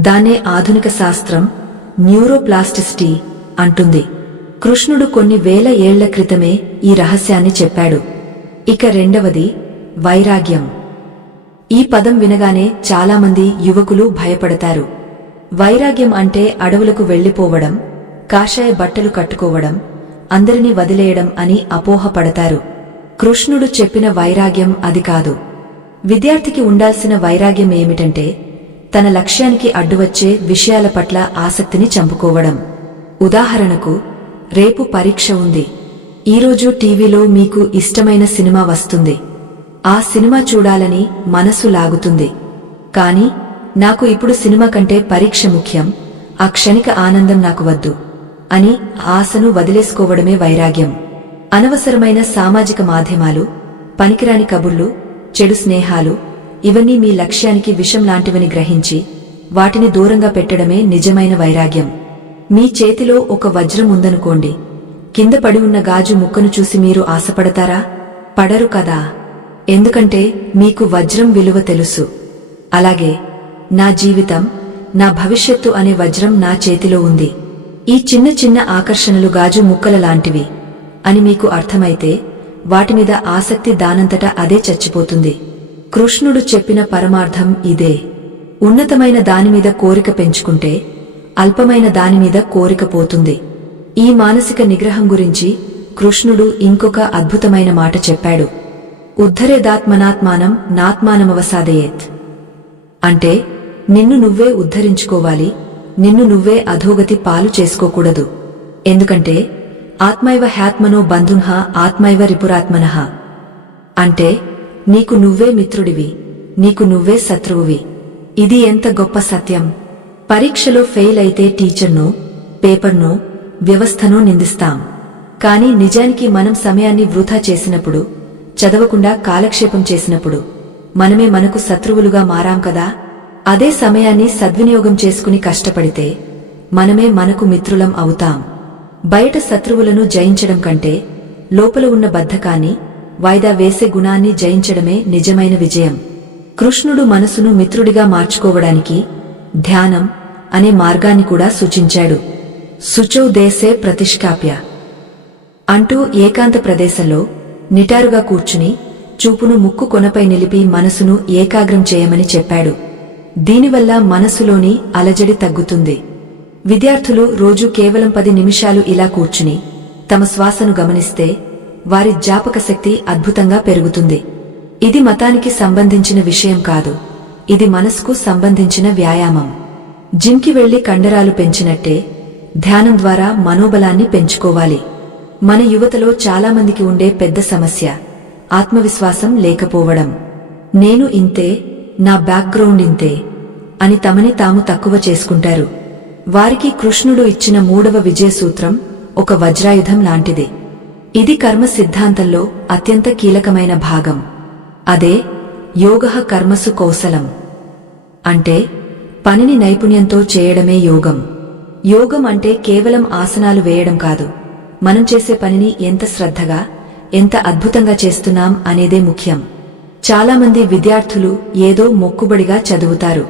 దాన్నే ఆధునిక శాస్త్రం న్యూరోప్లాస్టిసిటీ అంటుంది. కృష్ణుడు కొన్ని వేల ఏళ్ల క్రితమే ఈ రహస్యాన్ని చెప్పాడు. ఇక రెండవది వైరాగ్యం. ఈ పదం వినగానే చాలామంది యువకులు భయపడతారు. వైరాగ్యం అంటే అడవులకు వెళ్లిపోవడం, కాషాయ బట్టలు కట్టుకోవడం, అందరినీ వదిలేయడం అని అపోహపడతారు. కృష్ణుడు చెప్పిన వైరాగ్యం అది కాదు. విద్యార్థికి ఉండాల్సిన వైరాగ్యం ఏమిటంటే తన లక్ష్యానికి అడ్డువచ్చే విషయాల పట్ల ఆసక్తిని చంపుకోవడం. ఉదాహరణకు, రేపు పరీక్ష ఉంది. ఈరోజు టీవీలో మీకు ఇష్టమైన సినిమా వస్తుంది. ఆ సినిమా చూడాలని మనసు లాగుతుంది. కాని నాకు ఇప్పుడు సినిమా కంటే పరీక్ష ముఖ్యం, ఆ క్షణిక ఆనందం నాకు వద్దు అని ఆశను వదిలేసుకోవడమే వైరాగ్యం. అనవసరమైన సామాజిక మాధ్యమాలు, పనికిరాని కబుర్లు, చెడు స్నేహాలు ఇవన్నీ మీ లక్ష్యానికి విషం లాంటివని గ్రహించి వాటిని దూరంగా పెట్టడమే నిజమైన వైరాగ్యం. మీ చేతిలో ఒక వజ్రం ఉందనుకోండి, కింద పడి ఉన్న గాజు ముక్కను చూసి మీరు ఆశపడతారా? పడరు కదా. ఎందుకంటే మీకు వజ్రం విలువ తెలుసు. అలాగే నా జీవితం, నా భవిష్యత్తు అనే వజ్రం నా చేతిలో ఉంది. ఈ చిన్న చిన్న ఆకర్షణలు గాజు ముక్కల లాంటివి అని మీకు అర్థమైతే వాటిమీద ఆసక్తి దానంతట అదే చచ్చిపోతుంది. కృష్ణుడు చెప్పిన పరమార్థం ఇదే. ఉన్నతమైన దానిమీద కోరిక పెంచుకుంటే అల్పమైన దానిమీద కోరిక పోతుంది. ఈ మానసిక నిగ్రహం గురించి కృష్ణుడు ఇంకొక అద్భుతమైన మాట చెప్పాడు. ఉద్ధరేదాత్మనాత్మానం నాత్మానమవసాదయేత్. అంటే నిన్ను నువ్వే ఉద్ధరించుకోవాలి, నిన్ను నువ్వే అధోగతి పాలు చేసుకోకూడదు. ఎందుకంటే ఆత్మైవ హ్యాత్మనో బంధుంహ ఆత్మైవ రిపురాత్మనః. అంటే నీకు నువ్వే మిత్రుడివి, నీకు నువ్వే శత్రువువి. ఇది ఎంత గొప్ప సత్యం! పరీక్షలో ఫెయిల్ అయితే టీచర్నో, పేపర్నో, వ్యవస్థనో నిందిస్తాం. కాని నిజానికి మనం సమయాన్ని వృధా చేసినప్పుడు, చదవకుండా కాలక్షేపం చేసినప్పుడు మనమే మనకు శత్రువులుగా మారాం కదా. అదే సమయాన్ని సద్వినియోగం చేసుకుని కష్టపడితే మనమే మనకు మిత్రులం అవుతాం. బయట శత్రువులను జయించడం కంటే లోపల ఉన్న బద్ధకాన్ని, వాయిదా వేసే గుణాన్ని జయించడమే నిజమైన విజయం. కృష్ణుడు మనసును మిత్రుడిగా మార్చుకోవడానికి ధ్యానం అనే మార్గాన్ని కూడా సూచించాడు. శుచౌ దేశే ప్రతిష్ఠాప్య అంటూ ఏకాంత ప్రదేశంలో నిటారుగా కూర్చుని చూపును ముక్కు కొనపై నిలిపి మనసును ఏకాగ్రం చేయమని చెప్పాడు. దీనివల్ల మనసులోని అలజడి తగ్గుతుంది. విద్యార్థులు రోజు కేవలం 10 నిమిషాలు ఇలా కూర్చుని తమ శ్వాసను గమనిస్తే వారి జ్ఞాపకశక్తి అద్భుతంగా పెరుగుతుంది. ఇది మతానికి సంబంధించిన విషయం కాదు, ఇది మనసుకు సంబంధించిన వ్యాయామం. జిమ్కి వెళ్లి కండరాలు పెంచినట్టే ధ్యానం ద్వారా మనోబలాన్ని పెంచుకోవాలి. మన యువతలో చాలామందికి ఉండే పెద్ద సమస్య ఆత్మవిశ్వాసం లేకపోవడం. నేను ఇంతే, నా బ్యాక్గ్రౌండ్ ఇంతే అని తమని తాము తక్కువ చేసుకుంటారు. వారికి కృష్ణుడు ఇచ్చిన 3వ విజయ సూత్రం ఒక వజ్రాయుధం లాంటిది. ఇది కర్మ సిద్ధాంతంలో అత్యంత కీలకమైన భాగం. అదే యోగః కర్మసు కౌశలం. అంటే పనిని నైపుణ్యంతో చేయడమే యోగం. యోగం అంటే కేవలం ఆసనాలు వేయడం కాదు, మనం చేసే పనిని ఎంత శ్రద్ధగా, ఎంత అద్భుతంగా చేస్తున్నాం అనేదే ముఖ్యం. చాలామంది విద్యార్థులు ఏదో మొక్కుబడిగా చదువుతారు,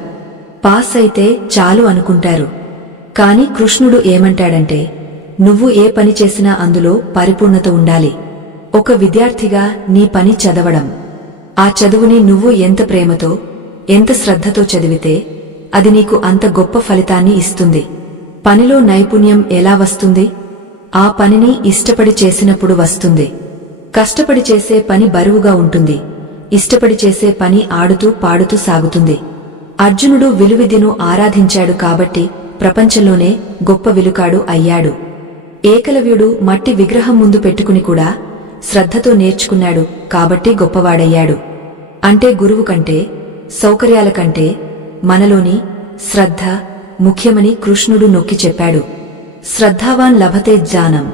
పాస్ అయితే చాలు అనుకుంటారు. కాని కృష్ణుడు ఏమంటాడంటే నువ్వు ఏ పని చేసినా అందులో పరిపూర్ణత ఉండాలి. ఒక విద్యార్థిగా నీ పని చదవడం, ఆ చదువుని నువ్వు ఎంత ప్రేమతో, ఎంత శ్రద్ధతో చదివితే అది నీకు అంత గొప్ప ఫలితాన్ని ఇస్తుంది. పనిలో నైపుణ్యం ఎలా వస్తుంది? ఆ పనిని ఇష్టపడి చేసినప్పుడు వస్తుంది. కష్టపడి చేసే పని బరువుగా ఉంటుంది, ఇష్టపడి చేసే పని ఆడుతూ పాడుతూ సాగుతుంది. అర్జునుడు విలువిద్యను ఆరాధించాడు కాబట్టి ప్రపంచంలోనే గొప్ప విలుకాడు అయ్యాడు. ఏకలవ్యుడు మట్టి విగ్రహం ముందు పెట్టుకుని కూడా శ్రద్ధతో నేర్చుకున్నాడు కాబట్టి గొప్పవాడయ్యాడు. అంటే గురువు కంటే, సౌకర్యాల కంటే మనలోని శ్రద్ధ ముఖ్యమని కృష్ణుడు నొక్కి చెప్పాడు. శ్రద్ధావాన్ లభతే జ్ఞానం.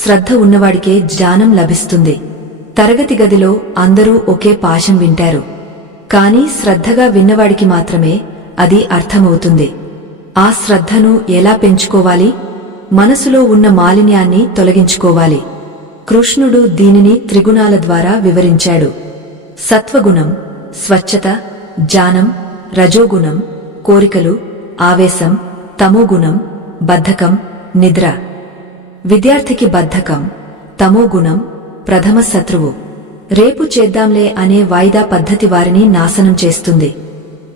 శ్రద్ధ ఉన్నవాడికే జ్ఞానం లభిస్తుంది. తరగతి గదిలో అందరూ ఒకే పాఠం వింటారు, కాని శ్రద్ధగా విన్నవాడికి మాత్రమే అది అర్థమవుతుంది. ఆ శ్రద్ధను ఎలా పెంచుకోవాలి? మనసులో ఉన్న మాలిన్యాన్ని తొలగించుకోవాలి. కృష్ణుడు దీనిని త్రిగుణాల ద్వారా వివరించాడు. సత్వగుణం స్వచ్ఛత, జ్ఞానం, రజోగుణం కోరికలు, ఆవేశం, తమోగుణం బద్ధకం, నిద్ర. విద్యార్థికి బద్ధకం, తమోగుణం ప్రథమ శత్రువు. రేపు చేద్దాంలే అనే వాయిదా పద్ధతి వారిని నాశనం చేస్తుంది.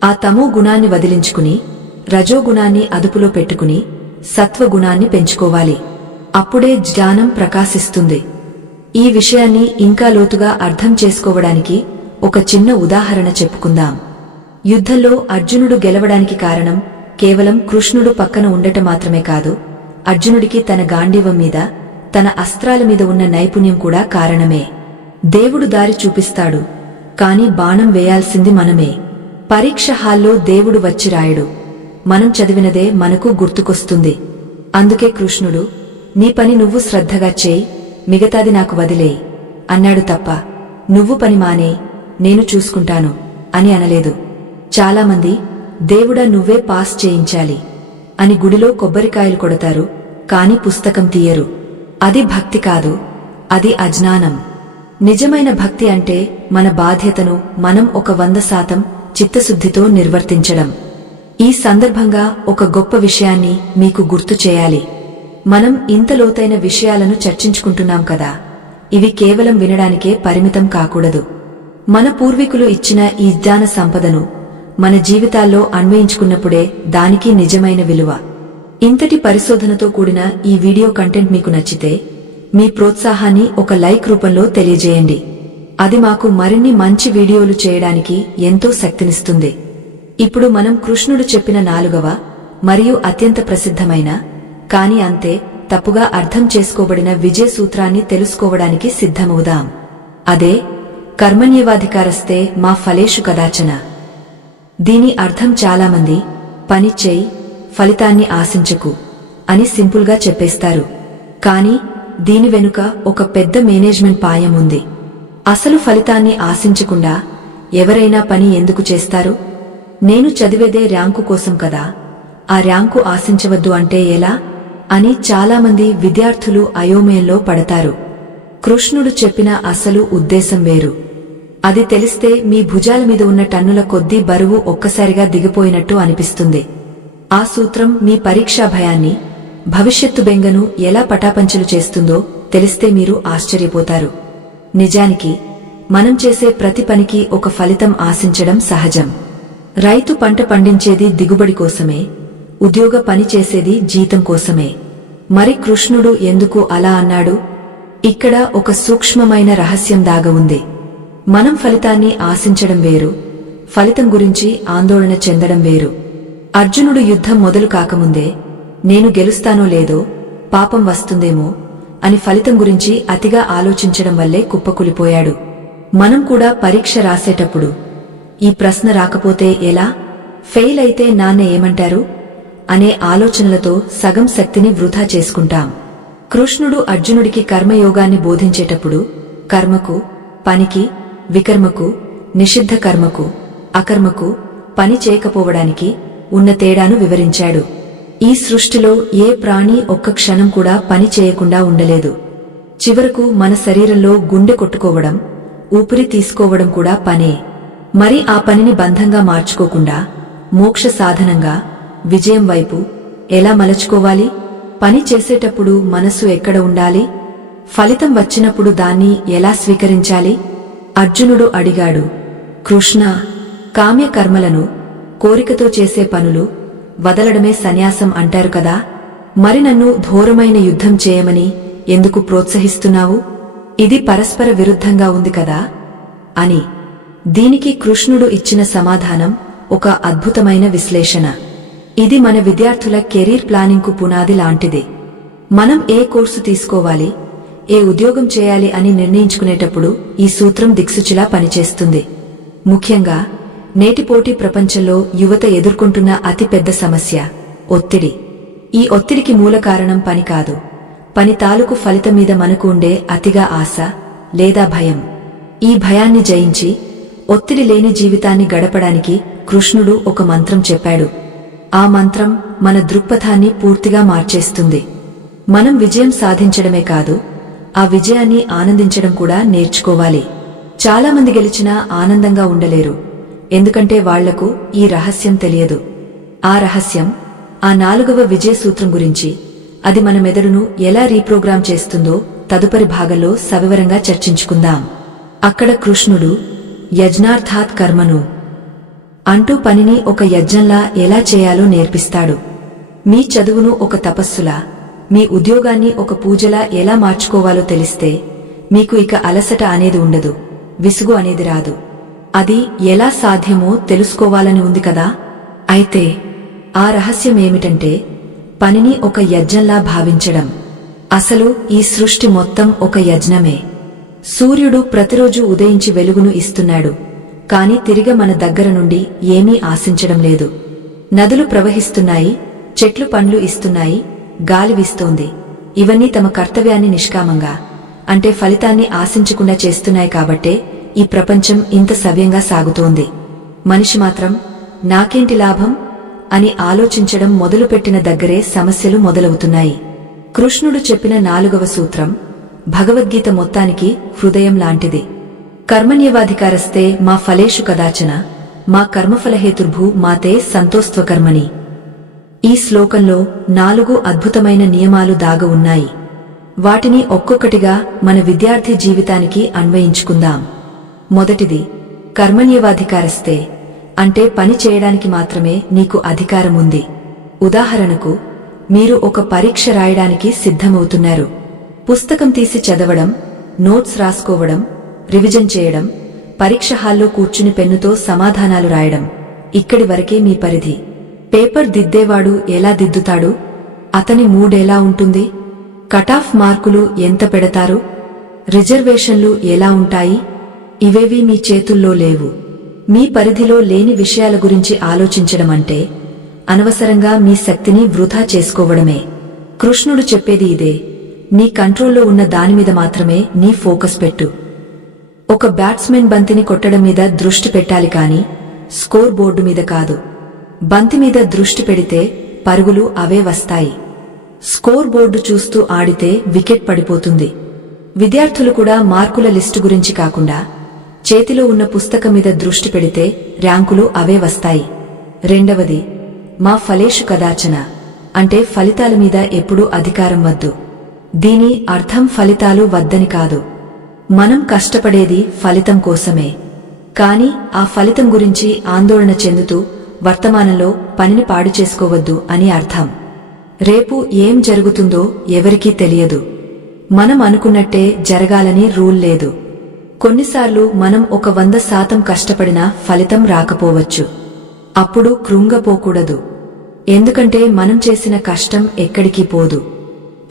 ఆ తమో గుణాన్ని వదిలించుకుని రజోగుణాన్ని అదుపులో పెట్టుకుని సత్వగుణాన్ని పెంచుకోవాలి. అప్పుడే జ్ఞానం ప్రకాశిస్తుంది. ఈ విషయాన్ని ఇంకా లోతుగా అర్థం చేసుకోవడానికి ఒక చిన్న ఉదాహరణ చెప్పుకుందాం. యుద్ధంలో అర్జునుడు గెలవడానికి కారణం కేవలం కృష్ణుడు పక్కన ఉండటం మాత్రమే కాదు, అర్జునుడికి తన గాంధీవం మీద, తన అస్త్రాల మీద ఉన్న నైపుణ్యం కూడా కారణమే. దేవుడు దారి చూపిస్తాడు, కాని బాణం వేయాల్సింది మనమే. పరీక్ష హాల్లో దేవుడు వచ్చి రాయడు, మనం చదివినదే మనకు గుర్తుకొస్తుంది. అందుకే కృష్ణుడు నీ పని నువ్వు శ్రద్ధగా చేయి, మిగతాది నాకు వదిలేయి అన్నాడు తప్ప నువ్వు పని మానే, నేను చూసుకుంటాను అని అనలేదు. చాలామంది దేవుడా నువ్వే పాస్ చేయించాలి అని గుడిలో కొబ్బరికాయలు కొడతారు, కాని పుస్తకం తీయరు. అది భక్తి కాదు, అది అజ్ఞానం. నిజమైన భక్తి అంటే మన బాధ్యతను మనం 100% చిత్తశుద్ధితో నిర్వర్తించడం. ఈ సందర్భంగా ఒక గొప్ప విషయాన్ని మీకు గుర్తు చేయాలి. మనం ఇంత లోతైన విషయాలను చర్చించుకుంటున్నాం కదా, ఇవి కేవలం వినడానికే పరిమితం కాకూడదు. మన పూర్వీకులు ఇచ్చిన ఈ జ్ఞాన సంపదను మన జీవితాల్లో అన్వయించుకున్నప్పుడే దానికి నిజమైన విలువ. ఇంతటి పరిశోధనతో కూడిన ఈ వీడియో కంటెంట్ మీకు నచ్చితే మీ ప్రోత్సాహాన్ని ఒక లైక్ రూపంలో తెలియజేయండి. అది మాకు మరిన్ని మంచి వీడియోలు చేయడానికి ఎంతో శక్తినిస్తుంది. ఇప్పుడు మనం కృష్ణుడు చెప్పిన 4వ మరియు అత్యంత ప్రసిద్ధమైన కాని అంతే తప్పుగా అర్థం చేసుకోబడిన విజయ సూత్రాన్ని తెలుసుకోవడానికి సిద్ధమవుదాం. అదే కర్మణ్యేవాధికారస్తే మా ఫలేషు కదాచన. దీని అర్థం చాలామంది పని చేయి, ఫలితాన్ని ఆశించకు అని సింపుల్గా చెప్పేస్తారు. కాని దీని వెనుక ఒక పెద్ద మేనేజ్మెంట్ పాయం ఉంది. అసలు ఫలితాన్ని ఆశించకుండా ఎవరైనా పని ఎందుకు చేస్తారు? నేను చదివేదే ర్యాంకు కోసం కదా, ఆ ర్యాంకు ఆశించవద్దు అంటే ఎలా అని చాలామంది విద్యార్థులు అయోమయంలో పడతారు. కృష్ణుడు చెప్పిన అసలు ఉద్దేశం వేరు. అది తెలిస్తే మీ భుజాల మీద ఉన్న టన్నుల కొద్దీ బరువు ఒక్కసారిగా దిగిపోయినట్టు అనిపిస్తుంది. ఆ సూత్రం మీ పరీక్షా భయాన్ని, భవిష్యత్తు బెంగను ఎలా పటాపంచలు చేస్తుందో తెలిస్తే మీరు ఆశ్చర్యపోతారు. నిజానికి మనం చేసే ప్రతి పనికి ఒక ఫలితం ఆశించడం సహజం. రైతు పంట పండించేది దిగుబడి కోసమే, ఉద్యోగ పని చేసేది జీతం కోసమే. మరి కృష్ణుడు ఎందుకు అలా అన్నాడు? ఇక్కడ ఒక సూక్ష్మమైన రహస్యం దాగ ఉంది. మనం ఫలితాన్ని ఆశించడం వేరు, ఫలితం గురించి ఆందోళన చెందడం వేరు. అర్జునుడు యుద్ధం మొదలు కాకముందే నేను గెలుస్తానో లేదో, పాపం వస్తుందేమో అని ఫలితం గురించి అతిగా ఆలోచించడం వల్లే కుప్పకూలిపోయాడు. మనం కూడా పరీక్ష రాసేటప్పుడు ఈ ప్రశ్న రాకపోతే ఎలా, ఫెయిల్ అయితే నాన్న ఏమంటారు అనే ఆలోచనలతో సగం శక్తిని వృధా చేసుకుంటాం. కృష్ణుడు అర్జునుడికి కర్మయోగాన్ని బోధించేటప్పుడు కర్మకు, పనికి, వికర్మకు, నిషిద్ధ కర్మకు, అకర్మకు, పని చేయకపోవడానికి ఉన్న తేడాను వివరించాడు. ఈ సృష్టిలో ఏ ప్రాణి ఒక్క క్షణం కూడా పని చేయకుండా ఉండలేదు. చివరకు మన శరీరంలో గుండె కొట్టుకోవడం, ఊపిరి తీసుకోవడం కూడా పనే. మరి ఆ పనిని బంధంగా మార్చుకోకుండా మోక్ష సాధనంగా, విజయం వైపు ఎలా మలచుకోవాలి? పని చేసేటప్పుడు మనసు ఎక్కడ ఉండాలి? ఫలితం వచ్చినప్పుడు దాన్ని ఎలా స్వీకరించాలి? అర్జునుడు అడిగాడు. కృష్ణ, కామ్య కర్మలను, కోరికతో చేసే పనులు వదలడమే సన్యాసం అంటారు కదా, మరి నన్ను ఘోరమైన యుద్ధం చేయమని ఎందుకు ప్రోత్సహిస్తున్నావు? ఇది పరస్పర విరుద్ధంగా ఉంది కదా అని. దీనికి కృష్ణుడు ఇచ్చిన సమాధానం ఒక అద్భుతమైన విశ్లేషణ. ఇది మన విద్యార్థుల కెరీర్ ప్లానింగ్కు పునాది లాంటిది. మనం ఏ కోర్సు తీసుకోవాలి, ఏ ఉద్యోగం చేయాలి అని నిర్ణయించుకునేటప్పుడు ఈ సూత్రం దిక్సూచిలా పనిచేస్తుంది. ముఖ్యంగా నేటి పోటీ ప్రపంచంలో యువత ఎదుర్కొంటున్న అతిపెద్ద సమస్య ఒత్తిడి. ఈ ఒత్తిడికి మూల కారణం పని కాదు, పని తాలూకు ఫలితం మీద మనకు ఉండే అతిగా ఆశ లేదా భయం. ఈ భయాన్ని జయించి ఒత్తిడి లేని జీవితాన్ని గడపడానికి కృష్ణుడు ఒక మంత్రం చెప్పాడు. ఆ మంత్రం మన దృక్పథాన్ని పూర్తిగా మార్చేస్తుంది. మనం విజయం సాధించడమే కాదు, ఆ విజయాన్ని ఆనందించడం కూడా నేర్చుకోవాలి. చాలామంది గెలిచినా ఆనందంగా ఉండలేరు, ఎందుకంటే వాళ్లకు ఈ రహస్యం తెలియదు. ఆ రహస్యం ఆ 4వ విజయ సూత్రం గురించి. అది మన మెదడును ఎలా రీప్రోగ్రామ్ చేస్తుందో తదుపరి భాగంలో సవివరంగా చర్చించుకుందాం. అక్కడ కృష్ణుడు యజ్ఞార్థాత్ కర్మను అంటూ పనిని ఒక యజ్ఞంలా ఎలా చేయాలో నేర్పిస్తాడు. మీ చదువును ఒక తపస్సులా, మీ ఉద్యోగాన్ని ఒక పూజలా ఎలా మార్చుకోవాలో తెలిస్తే మీకు ఇక అలసట అనేది ఉండదు, విసుగు అనేది రాదు. అది ఎలా సాధ్యమో తెలుసుకోవాలని ఉంది కదా. అయితే ఆ రహస్యం ఏమిటంటే పనిని ఒక యజ్ఞంలా భావించడం. అసలు ఈ సృష్టి మొత్తం ఒక యజ్ఞమే. సూర్యుడు ప్రతిరోజు ఉదయించి వెలుగును ఇస్తున్నాడు, కాని తిరిగి మన దగ్గర నుండి ఏమీ ఆశించడం లేదు. నదులు ప్రవహిస్తున్నాయి, చెట్లు పండ్లు ఇస్తున్నాయి, గాలి వీస్తోంది. ఇవన్నీ తమ కర్తవ్యాన్ని నిష్కామంగా, అంటే ఫలితాన్ని ఆశించకుండా చేస్తున్నాయి కాబట్టే ఈ ప్రపంచం ఇంత సవ్యంగా సాగుతోంది. మనిషి మాత్రం నాకేంటి లాభం అని ఆలోచించడం మొదలుపెట్టిన దగ్గరే సమస్యలు మొదలవుతున్నాయి. కృష్ణుడు చెప్పిన 4వ సూత్రం భగవద్గీత మొత్తానికి హృదయం లాంటిది. కర్మణ్యేవాధికారస్తే మా ఫలేషు కదాచన మా కర్మఫలహేతుర్భూ మాతే సంతోస్త్వకర్మణి. ఈ శ్లోకంలో 4 అద్భుతమైన నియమాలు దాగి ఉన్నాయి. వాటిని ఒక్కొక్కటిగా మన విద్యార్థి జీవితానికి అన్వయించుకుందాం. మొదటిది, కర్మణ్యేవాధికారస్తే అంటే పని చేయడానికి మాత్రమే నీకు అధికారం ఉంది. ఉదాహరణకు, మీరు ఒక పరీక్ష రాయడానికి సిద్ధమవుతున్నారు. పుస్తకం తీసి చదవడం, నోట్స్ రాసుకోవడం, రివిజన్ చేయడం, పరీక్ష హాల్లో కూర్చుని పెన్నుతో సమాధానాలు రాయడం, ఇక్కడి వరకే మీ పరిధి. పేపర్ దిద్దేవాడు ఎలా దిద్దుతాడు? అతని మూడెలా ఉంటుంది? కటాఫ్ మార్కులు ఎంత పెడతారు? రిజర్వేషన్లు ఎలా ఉంటాయి? ఇవేవీ మీ చేతుల్లో లేవు. మీ పరిధిలో లేని విషయాల గురించి ఆలోచించడమంటే అనవసరంగా మీ శక్తిని వృధా చేసుకోవడమే. కృష్ణుడు చెప్పేది ఇదే. నీ కంట్రోల్లో ఉన్న దానిమీద మాత్రమే నీ ఫోకస్ పెట్టు. ఒక బ్యాట్స్మెన్ బంతిని కొట్టడం మీద దృష్టి పెట్టాలి కాని స్కోర్ బోర్డు మీద కాదు. బంతి మీద దృష్టి పెడితే పరుగులు అవే వస్తాయి. స్కోర్ బోర్డు చూస్తూ ఆడితే వికెట్ పడిపోతుంది. విద్యార్థులు కూడా మార్కుల లిస్టు గురించి కాకుండా చేతిలో ఉన్న పుస్తకం మీద దృష్టి పెడితే ర్యాంకులు అవే వస్తాయి. రెండవది, మా ఫలేషు కదాచన అంటే ఫలితాల మీద ఎప్పుడూ అధికారం వద్దు. దీని అర్థం ఫలితాలు వద్దని కాదు. మనం కష్టపడేది ఫలితం కోసమే. కాని ఆ ఫలితం గురించి ఆందోళన చెందుతూ వర్తమానంలో పనిని పాడు చేసుకోవద్దు అని అర్థం. రేపు ఏం జరుగుతుందో ఎవరికీ తెలియదు. మనం అనుకున్నట్టే జరగాలని రూల్ లేదు. కొన్నిసార్లు మనం 100% కష్టపడినా ఫలితం రాకపోవచ్చు. అప్పుడు కృంగపోకూడదు. ఎందుకంటే మనం చేసిన కష్టం ఎక్కడికి పోదు.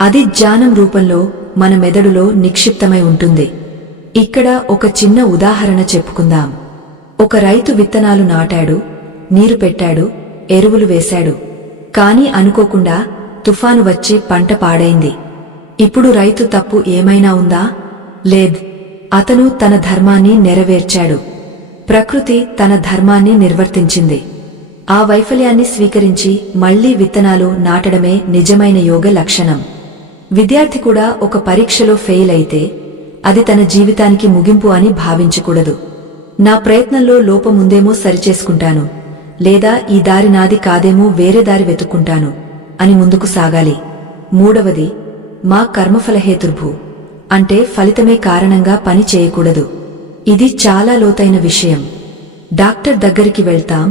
అది జ్ఞానం రూపంలో మన మెదడులో నిక్షిప్తమై ఉంటుంది. ఇక్కడ ఒక చిన్న ఉదాహరణ చెప్పుకుందాం. ఒక రైతు విత్తనాలు నాటాడు, నీరు పెట్టాడు, ఎరువులు వేశాడు. కాని అనుకోకుండా తుఫాను వచ్చి పంట పాడైంది. ఇప్పుడు రైతు తప్పు ఏమైనా ఉందా? లేదు. అతను తన ధర్మాన్ని నెరవేర్చాడు. ప్రకృతి తన ధర్మాన్ని నిర్వర్తించింది. ఆ వైఫల్యాన్ని స్వీకరించి మళ్లీ విత్తనాలు నాటడమే నిజమైన యోగ లక్షణం. విద్యార్థి కూడా ఒక పరీక్షలో ఫెయిల్ అయితే అది తన జీవితానికి ముగింపు అని భావించకూడదు. నా ప్రయత్నంలో లోపముందేమో సరిచేసుకుంటాను, లేదా ఈ దారి నాది కాదేమో వేరే దారి వెతుక్కుంటాను అని ముందుకు సాగాలి. మూడవది, మా కర్మఫలహేతుర్భూ అంటే ఫలితమే కారణంగా పని చేయకూడదు. ఇది చాలా లోతైన విషయం. డాక్టర్ దగ్గరికి వెళ్తాం,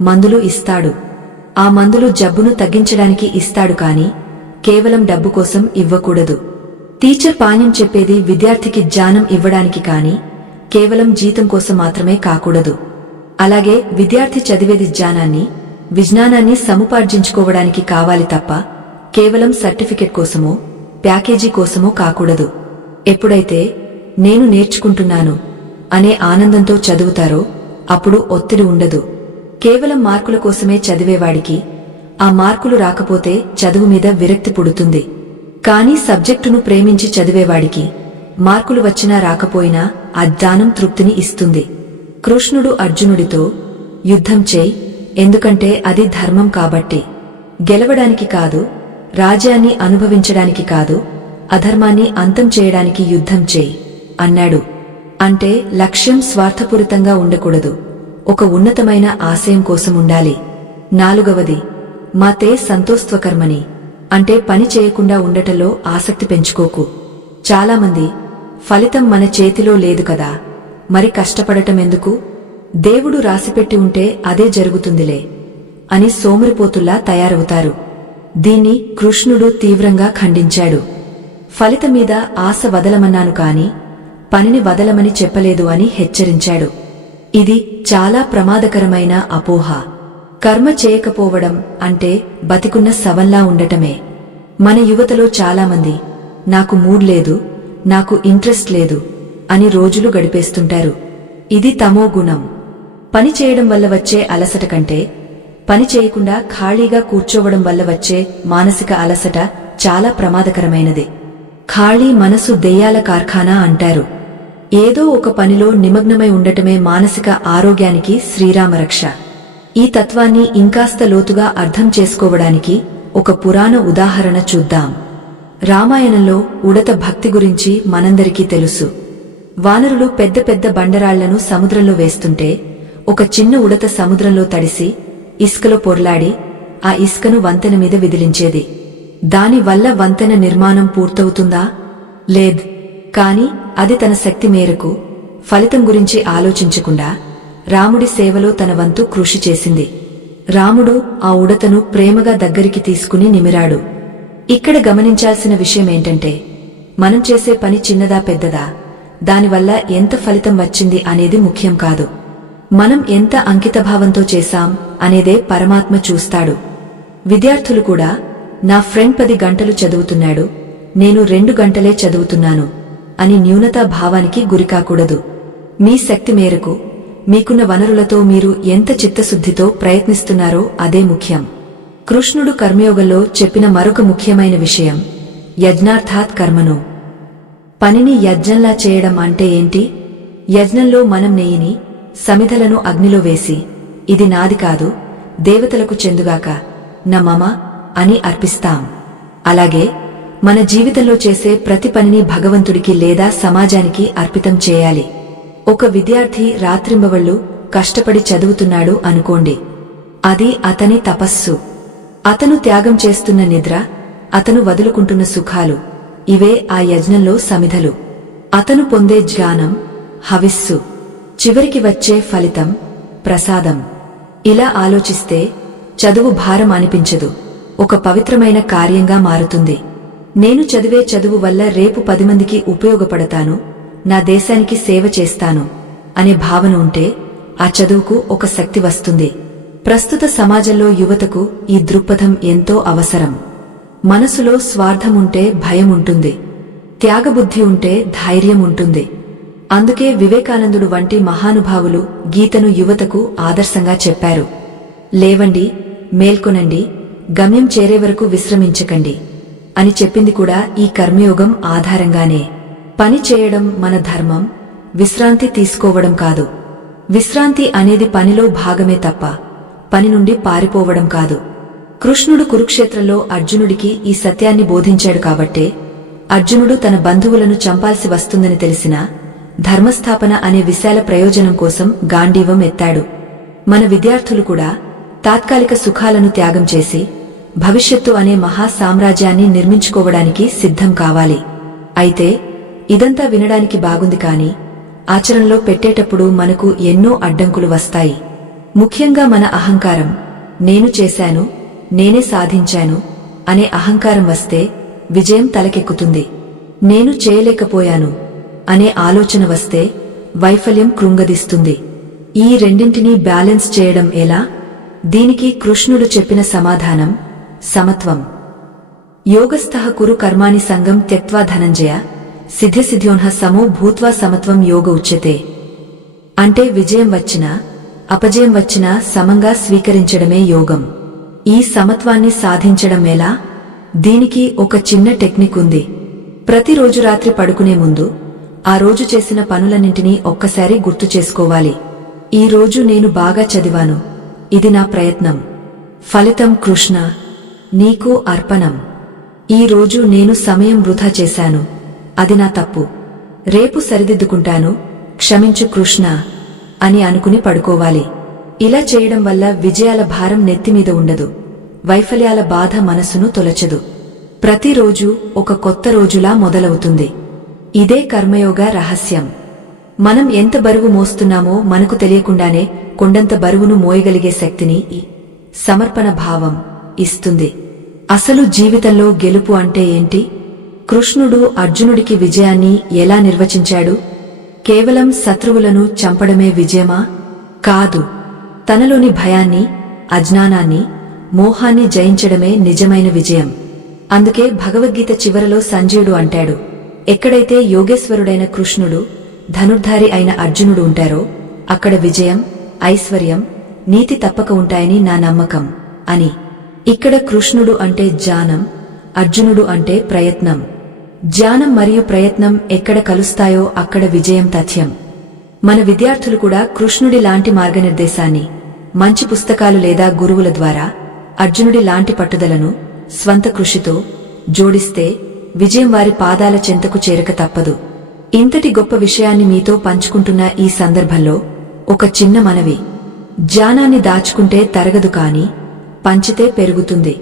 మందులు ఇస్తాడు. ఆ మందులు జబ్బును తగ్గించడానికి ఇస్తాడు కాని కేవలం డబ్బు కోసం ఇవ్వకూడదు. టీచర్ పాణ్యం చెప్పేది విద్యార్థికి జ్ఞానం ఇవ్వడానికి కాని కేవలం జీతం కోసం మాత్రమే కాకూడదు. అలాగే విద్యార్థి చదివేది జ్ఞానాన్ని, విజ్ఞానాన్ని సముపార్జించుకోవడానికి కావాలి తప్ప కేవలం సర్టిఫికెట్ కోసమో ప్యాకేజీ కోసమో కాకూడదు. ఎప్పుడైతే నేను నేర్చుకుంటున్నాను అనే ఆనందంతో చదువుతారో అప్పుడు ఒత్తిడి ఉండదు. కేవలం మార్కుల కోసమే చదివేవాడికి ఆ మార్కులు రాకపోతే చదువు మీద విరక్తి పుడుతుంది. కానీ సబ్జెక్టును ప్రేమించి చదివేవాడికి మార్కులు వచ్చినా రాకపోయినా ఆ జ్ఞానం తృప్తిని ఇస్తుంది. కృష్ణుడు అర్జునుడితో, యుద్ధం చేయి, ఎందుకంటే అది ధర్మం కాబట్టి. గెలవడానికి కాదు, రాజ్యాన్ని అనుభవించడానికి కాదు, అధర్మాన్ని అంతం చేయడానికి యుద్ధం చేయి అన్నాడు. అంటే లక్ష్యం స్వార్థపూరితంగా ఉండకూడదు, ఒక ఉన్నతమైన ఆశయం కోసం ఉండాలి. నాలుగవది, మాతే సంతోస్త్వకర్మణి అంటే పని చేయకుండా ఉండటంలో ఆసక్తి పెంచుకోకు. చాలామంది ఫలితం మన చేతిలో లేదు కదా, మరి కష్టపడటం ఎందుకు, దేవుడు రాసిపెట్టి ఉంటే అదే జరుగుతుందిలే అని సోమరిపోతుల్లా తయారవుతారు. దీన్ని కృష్ణుడు తీవ్రంగా ఖండించాడు. ఫలితం మీద ఆశ వదలమన్నాను కాని పనిని వదలమని చెప్పలేదు అని హెచ్చరించాడు. ఇది చాలా ప్రమాదకరమైన అపోహ. కర్మ చేయకపోవడం అంటే బతికున్న శవంలా ఉండటమే. మన యువతలో చాలామంది నాకు మూడ్ లేదు, నాకు ఇంట్రెస్ట్ లేదు అని రోజులు గడిపేస్తుంటారు. ఇది తమో గుణం. పని చేయడం వల్ల వచ్చే అలసట కంటే పని చేయకుండా ఖాళీగా కూర్చోవడం వల్ల వచ్చే మానసిక అలసట చాలా ప్రమాదకరమైనది. ఖాళీ మనసు దెయ్యాల కార్ఖానా అంటారు. ఏదో ఒక పనిలో నిమగ్నమై ఉండటమే మానసిక ఆరోగ్యానికి శ్రీరామరక్ష. ఈ తత్వాన్ని ఇంకాస్త లోతుగా అర్థం చేసుకోవడానికి ఒక పురాణ ఉదాహరణ చూద్దాం. రామాయణంలో ఉడత భక్తి గురించి మనందరికీ తెలుసు. వానరులు పెద్ద పెద్ద బండరాళ్లను సముద్రంలో వేస్తుంటే ఒక చిన్న ఉడత సముద్రంలో తడిసి ఇసుకలో పొర్లాడి ఆ ఇసుకను వంతెన మీద విదిలించేది. దానివల్ల వంతెన నిర్మాణం పూర్తవుతుందా? లేదు. కాని అది తన శక్తి మేరకు ఫలితం గురించి ఆలోచించకుండా రాముడి సేవలో తన వంతు కృషి చేసింది. రాముడు ఆ ఉడతను ప్రేమగా దగ్గరికి తీసుకుని నిమిరాడు. ఇక్కడ గమనించాల్సిన విషయమేంటంటే, మనం చేసే పని చిన్నదా పెద్దదా, దానివల్ల ఎంత ఫలితం వచ్చింది అనేది ముఖ్యం కాదు. మనం ఎంత అంకితభావంతో చేశాం అనేదే పరమాత్మ చూస్తాడు. విద్యార్థులు కూడా, నా ఫ్రెండ్ 10 గంటలు చదువుతున్నాడు, నేను 2 గంటలే చదువుతున్నాను అని న్యూనతా భావానికి గురికాకూడదు. మీ శక్తి మేరకు మీకున్న వనరులతో మీరు ఎంత చిత్తశుద్ధితో ప్రయత్నిస్తున్నారో అదే ముఖ్యం. కృష్ణుడు కర్మయోగంలో చెప్పిన మరొక ముఖ్యమైన విషయం యజ్ఞార్థాత్ కర్మను. పనిని యజ్ఞంలా చేయడం అంటే ఏంటి? యజ్ఞంలో మనం నెయ్యిని, సమిధలను అగ్నిలో వేసి, ఇది నాది కాదు, దేవతలకు చెందుగాక, నా మమ అని అర్పిస్తాం. అలాగే మన జీవితంలో చేసే ప్రతి పనిని భగవంతుడికి లేదా సమాజానికి అర్పితం చేయాలి. ఒక విద్యార్థి రాత్రింబవళ్లు కష్టపడి చదువుతున్నాడు అనుకోండి. అది అతని తపస్సు. అతను త్యాగం చేస్తున్న నిద్ర, అతను వదులుకుంటున్న సుఖాలు, ఇవే ఆ యజ్ఞంలో సమిధలు. అతను పొందే జ్ఞానం, హవిస్సు, చివరికి వచ్చే ఫలితం, ప్రసాదం. ఇలా ఆలోచిస్తే చదువు భారం అనిపించదు, ఒక పవిత్రమైన కార్యంగా మారుతుంది. నేను చదివే చదువు వల్ల రేపు 10 మందికి ఉపయోగపడతాను, నా దేశానికి సేవ చేస్తాను అనే భావన ఉంటే ఆ చదువుకు ఒక శక్తి వస్తుంది. ప్రస్తుత సమాజంలో యువతకు ఈ దృక్పథం ఎంతో అవసరం. మనసులో స్వార్థముంటే భయం ఉంటుంది, త్యాగబుద్ధి ఉంటే ధైర్యం ఉంటుంది. అందుకే వివేకానందుడు వంటి మహానుభావులు గీతను యువతకు ఆదర్శంగా చెప్పారు. లేవండి, మేల్కొనండి, గమ్యం చేరే వరకు విశ్రమించకండి అని చెప్పింది కూడా ఈ కర్మయోగం ఆధారంగానే. పని చేయడం మన ధర్మం, విశ్రాంతి తీసుకోవడం కాదు. విశ్రాంతి అనేది పనిలో భాగమే తప్ప పని నుండి పారిపోవడం కాదు. కృష్ణుడు కురుక్షేత్రంలో అర్జునుడికి ఈ సత్యాన్ని బోధించాడు కాబట్టే అర్జునుడు తన బంధువులను చంపాల్సి వస్తుందని తెలిసినా ధర్మస్థాపన అనే విశాల ప్రయోజనం కోసం గాంధీవం ఎత్తాడు. మన విద్యార్థులు కూడా తాత్కాలిక సుఖాలను త్యాగం చేసి భవిష్యత్తు అనే మహా సామ్రాజ్యాన్ని నిర్మించుకోవడానికి సిద్ధం కావాలి. అయితే ఇదంతా వినడానికి బాగుంది కాని ఆచరణలో పెట్టేటప్పుడు మనకు ఎన్నో అడ్డంకులు వస్తాయి. ముఖ్యంగా మన అహంకారం, నేను చేశాను, నేనే సాధించాను అనే అహంకారం వస్తే విజయం తలకెక్కుతుంది. నేను చేయలేకపోయాను అనే ఆలోచన వస్తే వైఫల్యం కృంగదీస్తుంది. ఈ రెండింటినీ బ్యాలెన్స్ చేయడం ఎలా? దీనికి కృష్ణుడు చెప్పిన సమాధానం సమత్వం. యోగస్థః కురు కర్మాణి సంగం త్యక్త్వా ధనంజయ సిద్ధ్యసిద్ధ్యోన్హ సమో భూత్వా సమత్వం యోగ ఉచ్యతే. అంటే విజయం వచ్చినా అపజయం వచ్చినా సమంగా స్వీకరించడమే యోగం. ఈ సమత్వాన్ని సాధించడం ఎలా? దీనికి ఒక చిన్న టెక్నిక్ ఉంది. ప్రతిరోజు రాత్రి పడుకునే ముందు ఆ రోజు చేసిన పనులన్నింటినీ ఒక్కసారి గుర్తు చేసుకోవాలి. ఈ రోజు నేను బాగా చదివాను, ఇది నా ప్రయత్నం, ఫలితం కృష్ణ, నీకు అర్పణం. ఈ రోజు నేను సమయం వృధా చేశాను, అది నా తప్పు, రేపు సరిదిద్దుకుంటాను, క్షమించు కృష్ణ అని అనుకుని పడుకోవాలి. ఇలా చేయడం వల్ల విజయాల భారం నెత్తిమీద ఉండదు, వైఫల్యాల బాధ మనసును తొలచదు. ప్రతిరోజు ఒక కొత్త రోజులా మొదలవుతుంది. ఇదే కర్మయోగ రహస్యం. మనం ఎంత బరువు మోస్తున్నామో మనకు తెలియకుండానే కొండంత బరువును మోయగలిగే శక్తిని ఈ సమర్పణ భావం ఇస్తుంది. అసలు జీవితంలో గెలుపు అంటే ఏంటి? కృష్ణుడు అర్జునుడికి విజయాన్ని ఎలా నిర్వచించాడు? కేవలం శత్రువులను చంపడమే విజయమా? కాదు. తనలోని భయాన్ని, అజ్ఞానాన్ని, మోహాన్ని జయించడమే నిజమైన విజయం. అందుకే భగవద్గీత చివరలో సంజయుడు అంటాడు, ఎక్కడైతే యోగేశ్వరుడైన కృష్ణుడు, ధనుర్ధారి అయిన అర్జునుడు ఉంటారో అక్కడ విజయం, ఐశ్వర్యం, నీతి తప్పక ఉంటాయని నా నమ్మకం అని. ఇక్కడ కృష్ణుడు అంటే జ్ఞానం, అర్జునుడు అంటే ప్రయత్నం. జ్ఞానం మరియు ప్రయత్నం ఎక్కడ కలుస్తాయో అక్కడ విజయం తథ్యం. మన విద్యార్థులు కూడా కృష్ణుడి లాంటి మార్గనిర్దేశాన్ని, మంచి పుస్తకాలు లేదా గురువుల ద్వారా అర్జునుడి లాంటి పట్టుదలను స్వంత కృషితో జోడిస్తే విజయం వారి పాదాల చెంతకు చేరక తప్పదు. ఇంతటి గొప్ప విషయాన్ని మీతో పంచుకుంటున్న ఈ సందర్భంలో ఒక చిన్న మనవి. జ్ఞానాన్ని దాచుకుంటే తరగదు కాని పంచితే పెరుగుతుంది.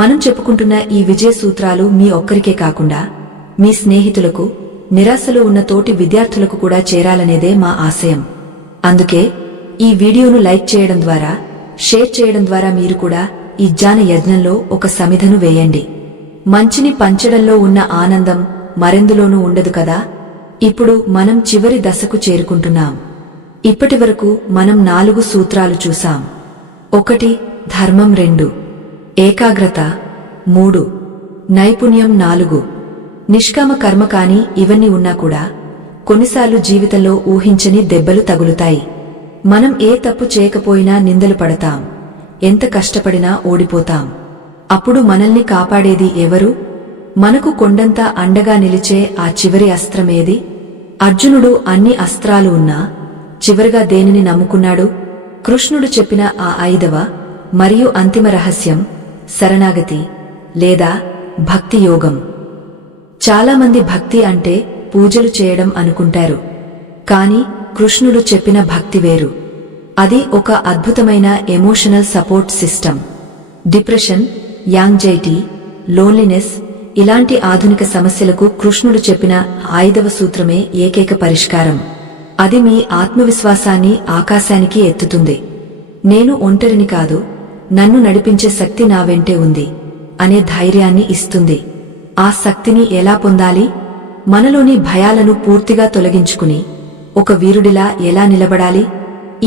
మనం చెప్పుకుంటున్న ఈ విజయ సూత్రాలు మీ ఒక్కరికే కాకుండా మీ స్నేహితులకు, నిరాశలో ఉన్న తోటి విద్యార్థులకు కూడా చేరాలనేదే మా ఆశయం. అందుకే ఈ వీడియోను లైక్ చేయడం ద్వారా, షేర్ చేయడం ద్వారా మీరు కూడా ఈ జ్ఞాన యజ్ఞంలో ఒక సమిధను వేయండి. మంచిని పంచడంలో ఉన్న ఆనందం మరెందులోనూ ఉండదు కదా. ఇప్పుడు మనం చివరి దశకు చేరుకుంటున్నాం. ఇప్పటివరకు మనం 4 సూత్రాలు చూసాం. 1 ధర్మం, 2 ఏకాగ్రత, 3 నైపుణ్యం, 4 నిష్కామ కర్మ. కాని ఇవన్నీ ఉన్నా కూడా కొన్నిసార్లు జీవితంలో ఊహించని దెబ్బలు తగులుతాయి. మనం ఏ తప్పు చేయకపోయినా నిందలు పడతాం, ఎంత కష్టపడినా ఓడిపోతాం. అప్పుడు మనల్ని కాపాడేది ఎవరు? మనకు కొండంత అండగా నిలిచే ఆ చివరి అస్త్రమేది? అర్జునుడు అన్ని అస్త్రాలు ఉన్నా చివరిగా దేనిని నమ్ముకున్నాడు? కృష్ణుడు చెప్పిన ఆ 5వ మరియు అంతిమ రహస్యం శరణాగతి లేదా భక్తి యోగం. చాలామంది భక్తి అంటే పూజలు చేయడం అనుకుంటారు. కాని కృష్ణుడు చెప్పిన భక్తి వేరు. అది ఒక అద్భుతమైన emotional support system. Depression, anxiety, loneliness ఇలాంటి ఆధునిక సమస్యలకు కృష్ణుడు చెప్పిన 5వ సూత్రమే ఏకైక పరిష్కారం. అది మీ ఆత్మవిశ్వాసాన్ని ఆకాశానికి ఎత్తుతుంది. నేను ఒంటరిని కాదు, నన్ను నడిపించే శక్తి నా వెంటే ఉంది అనే ధైర్యాన్ని ఇస్తుంది. ఆ శక్తిని ఎలా పొందాలి? మనలోని భయాలను పూర్తిగా తొలగించుకుని ఒక వీరుడిలా ఎలా నిలబడాలి?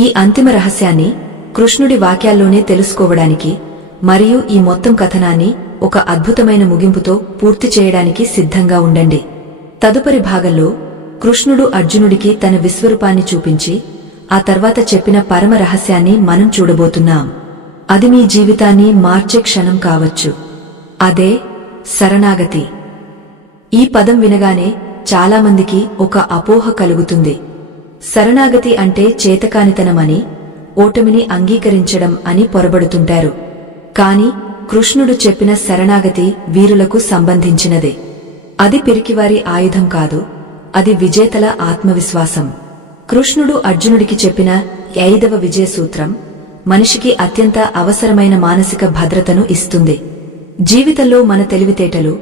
ఈ అంతిమ రహస్యాన్ని కృష్ణుడి వాక్యాల్లోనే తెలుసుకోవడానికి మరియు ఈ మొత్తం కథనాన్ని ఒక అద్భుతమైన ముగింపుతో పూర్తి చేయడానికి సిద్ధంగా ఉండండి. తదుపరి భాగంలో కృష్ణుడు అర్జునుడికి తన విశ్వరూపాన్ని చూపించి ఆ తర్వాత చెప్పిన పరమ రహస్యాన్ని మనం చూడబోతున్నాం. అది మీ జీవితాన్ని మార్చే క్షణం కావచ్చు. అదే శరణాగతి. ఈ పదం వినగానే చాలామందికి ఒక అపోహ కలుగుతుంది. శరణాగతి అంటే చేతకానితనమని, ఓటమిని అంగీకరించడం అని పొరబడుతుంటారు. కాని కృష్ణుడు చెప్పిన శరణాగతి వీరులకు సంబంధించినదే. అది పిరికివారి ఆయుధం కాదు, అది విజేతల ఆత్మవిశ్వాసం. కృష్ణుడు అర్జునుడికి చెప్పిన 5వ విజయ సూత్రం మనిషికి అత్యంత అవసరమైన మానసిక భద్రతను ఇస్తుంది. జీవితంలో మన తెలివితేటలు,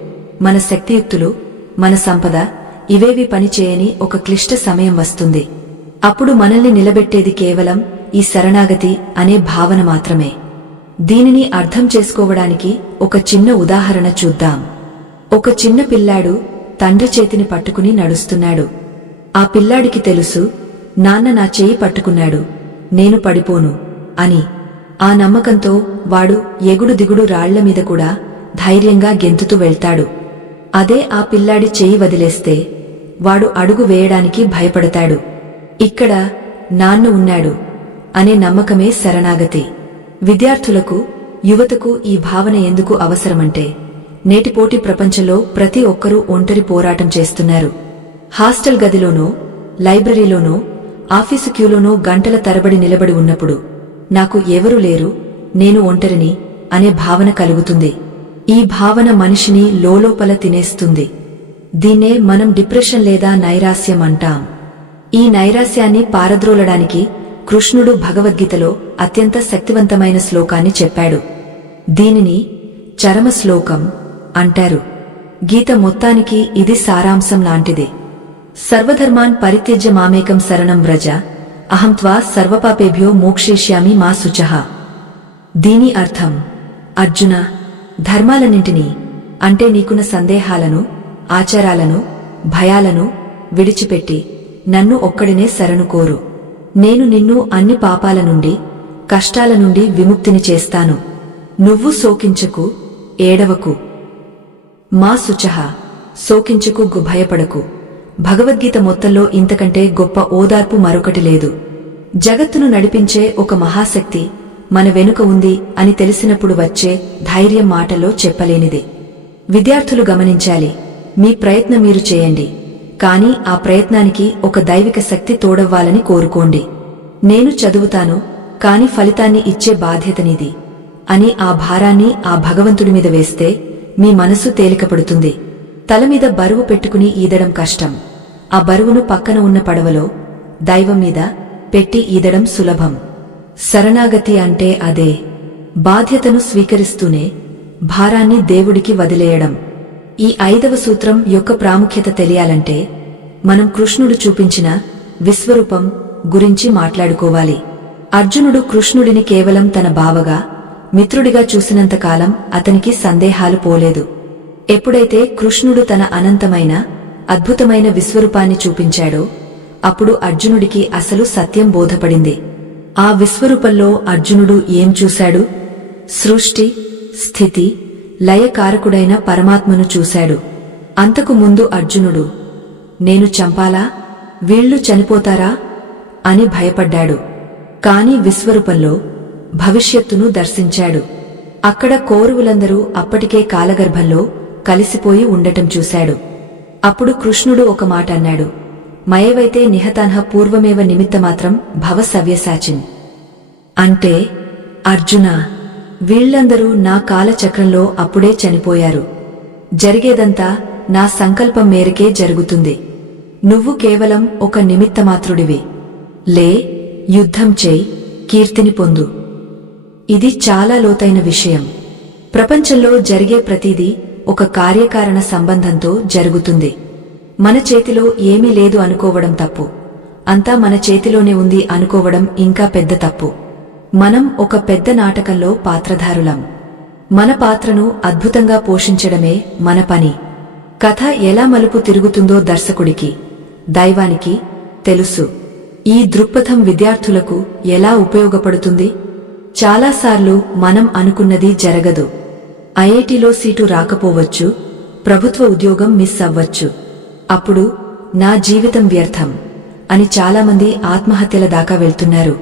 మన శక్తియుక్తులు, మన సంపద ఇవేవి పనిచేయని ఒక క్లిష్ట సమయం వస్తుంది. అప్పుడు మనల్ని నిలబెట్టేది కేవలం ఈ శరణాగతి అనే భావన మాత్రమే. దీనిని అర్థం చేసుకోవడానికి ఒక చిన్న ఉదాహరణ చూద్దాం. ఒక చిన్న పిల్లాడు తండ్రి చేతిని పట్టుకుని నడుస్తున్నాడు. ఆ పిల్లాడికి తెలుసు, నాన్న నా చేయి పట్టుకున్నాడు, నేను పడిపోను అని. ఆ నమ్మకంతో వాడు ఎగుడు దిగుడు రాళ్ల మీద కూడా ధైర్యంగా గెంతుతూ వెళ్తాడు. అదే ఆ పిల్లాడి చేయి వదిలేస్తే వాడు అడుగు వేయడానికి భయపడతాడు. ఇక్కడ నాన్న ఉన్నాడు అనే నమ్మకమే శరణాగతి. విద్యార్థులకు, యువతకు ఈ భావన ఎందుకు అవసరమంటే, నేటి పోటీ ప్రపంచంలో ప్రతి ఒక్కరూ ఒంటరి పోరాటం చేస్తున్నారు. హాస్టల్ గదిలోనో, లైబ్రరీలోనో, ఆఫీసు క్యూలోనో గంటల తరబడి నిలబడి ఉన్నప్పుడు నాకు ఎవరూ లేరు, నేను ఒంటరిని అనే భావన కలుగుతుంది. ఈ భావన మనిషిని లోలోపల తినేస్తుంది. దీన్నే మనం డిప్రెషన్ లేదా నైరాస్యం అంటాం. ఈ నైరాస్యాన్ని పారద్రోలడానికి కృష్ణుడు భగవద్గీతలో అత్యంత శక్తివంతమైన శ్లోకాన్ని చెప్పాడు. దీనిని చరమ శ్లోకం అంటారు. గీత మొత్తానికి ఇది సారాంశం లాంటిదే. సర్వధర్మాన్ పరిత్యజ్య మామేకం శరణం వ్రజ, అహం త్వా సర్వపాపేభ్యో మోక్షయిష్యామి మా శుచః. దీని అర్థం, అర్జున, ధర్మాలన్నింటినీ అంటే నీకున్న సందేహాలను, ఆచారాలను, భయాలను విడిచిపెట్టి నన్ను ఒక్కడినే శరణు కోరు. నేను నిన్ను అన్ని పాపాల నుండి, కష్టాల నుండి విముక్తిని చేస్తాను. నువ్వు శోకించకు, ఏడవకు. మా శుచః, శోకించకు, భయపడకు. భగవద్గీత మొత్తంలో ఇంతకంటే గొప్ప ఓదార్పు మరొకటి లేదు. జగత్తును నడిపించే ఒక మహాశక్తి మన వెనుక ఉంది అని తెలిసినప్పుడు వచ్చే ధైర్యం మాటలో చెప్పలేనిది. విద్యార్థులు గమనించాలి, మీ ప్రయత్నం మీరు చేయండి, కానీ ఆ ప్రయత్నానికి ఒక దైవిక శక్తి తోడవ్వాలని కోరుకోండి. నేను చదువుతాను, కాని ఫలితాన్ని ఇచ్చే బాధ్యత నీది అని ఆ భారాన్ని ఆ భగవంతుడి మీద వేస్తే మీ మనసు తేలికపడుతుంది. తలమీద బరువు పెట్టుకుని ఈదడం కష్టం. ఆ బరువును పక్కన ఉన్న పడవలో దైవం మీద పెట్టి ఈదడం సులభం. శరణాగతి అంటే అదే. బాధ్యతను స్వీకరిస్తూనే భారాన్ని దేవుడికి వదిలేయడం. ఈ 5వ సూత్రం యొక్క ప్రాముఖ్యత తెలియాలంటే మనం కృష్ణుడు చూపించిన విశ్వరూపం గురించి మాట్లాడుకోవాలి. అర్జునుడు కృష్ణుడిని కేవలం తన బావగా, మిత్రుడిగా చూసినంతకాలం అతనికి సందేహాలు పోలేదు. ఎప్పుడైతే కృష్ణుడు తన అనంతమైన, అద్భుతమైన విశ్వరూపాన్ని చూపించాడో అప్పుడు అర్జునుడికి అసలు సత్యం బోధపడింది. ఆ విశ్వరూపంలో అర్జునుడు ఏం చూశాడు? సృష్టి, స్థితి, లయకారకుడైన పరమాత్మను చూశాడు. అంతకు ముందు అర్జునుడు నేను చంపాలా, వీళ్లు చనిపోతారా అని భయపడ్డాడు. కాని విశ్వరూపంలో భవిష్యత్తును దర్శించాడు. అక్కడ కౌరవులందరూ అప్పటికే కాలగర్భంలో కలిసిపోయి ఉండటం చూశాడు. అప్పుడు కృష్ణుడు ఒక మాట అన్నాడు, మయేవైతే నిహతాన్హ పూర్వమేవ నిమిత్తమాత్రం భవ సవ్యసాచిన్. అంటే అర్జునా, వీళ్లందరూ నా కాలచక్రంలో అప్పుడే చనిపోయారు. జరిగేదంతా నా సంకల్పం మేరకే జరుగుతుంది. నువ్వు కేవలం ఒక నిమిత్తమాత్రుడివి. లే, యుద్ధం చేయి, కీర్తిని పొందు. ఇది చాలా లోతైన విషయం. ప్రపంచంలో జరిగే ప్రతిదీ ఒక కార్యకారణ సంబంధంతో జరుగుతుంది. మన చేతిలో ఏమీ లేదు అనుకోవడం తప్పు. అంతా మన చేతిలోనే ఉంది అనుకోవడం ఇంకా పెద్ద తప్పు. మనం ఒక పెద్ద నాటకంలో పాత్రధారులం. మన పాత్రను అద్భుతంగా పోషించడమే మన పని. కథ ఎలా మలుపు తిరుగుతుందో దర్శకుడికి, దైవానికి తెలుసు. ఈ దృక్పథం విద్యార్థులకు ఎలా ఉపయోగపడుతుంది? చాలాసార్లు మనం అనుకున్నది జరగదు. ఐఐటిలో సీటు రాకపోవచ్చు, ప్రభుత్వ ఉద్యోగం మిస్ అవ్వచ్చు. అప్పుడు నా జీవితం వ్యర్థం అని చాలామంది ఆత్మహత్యల దాకా వెళ్తున్నారు.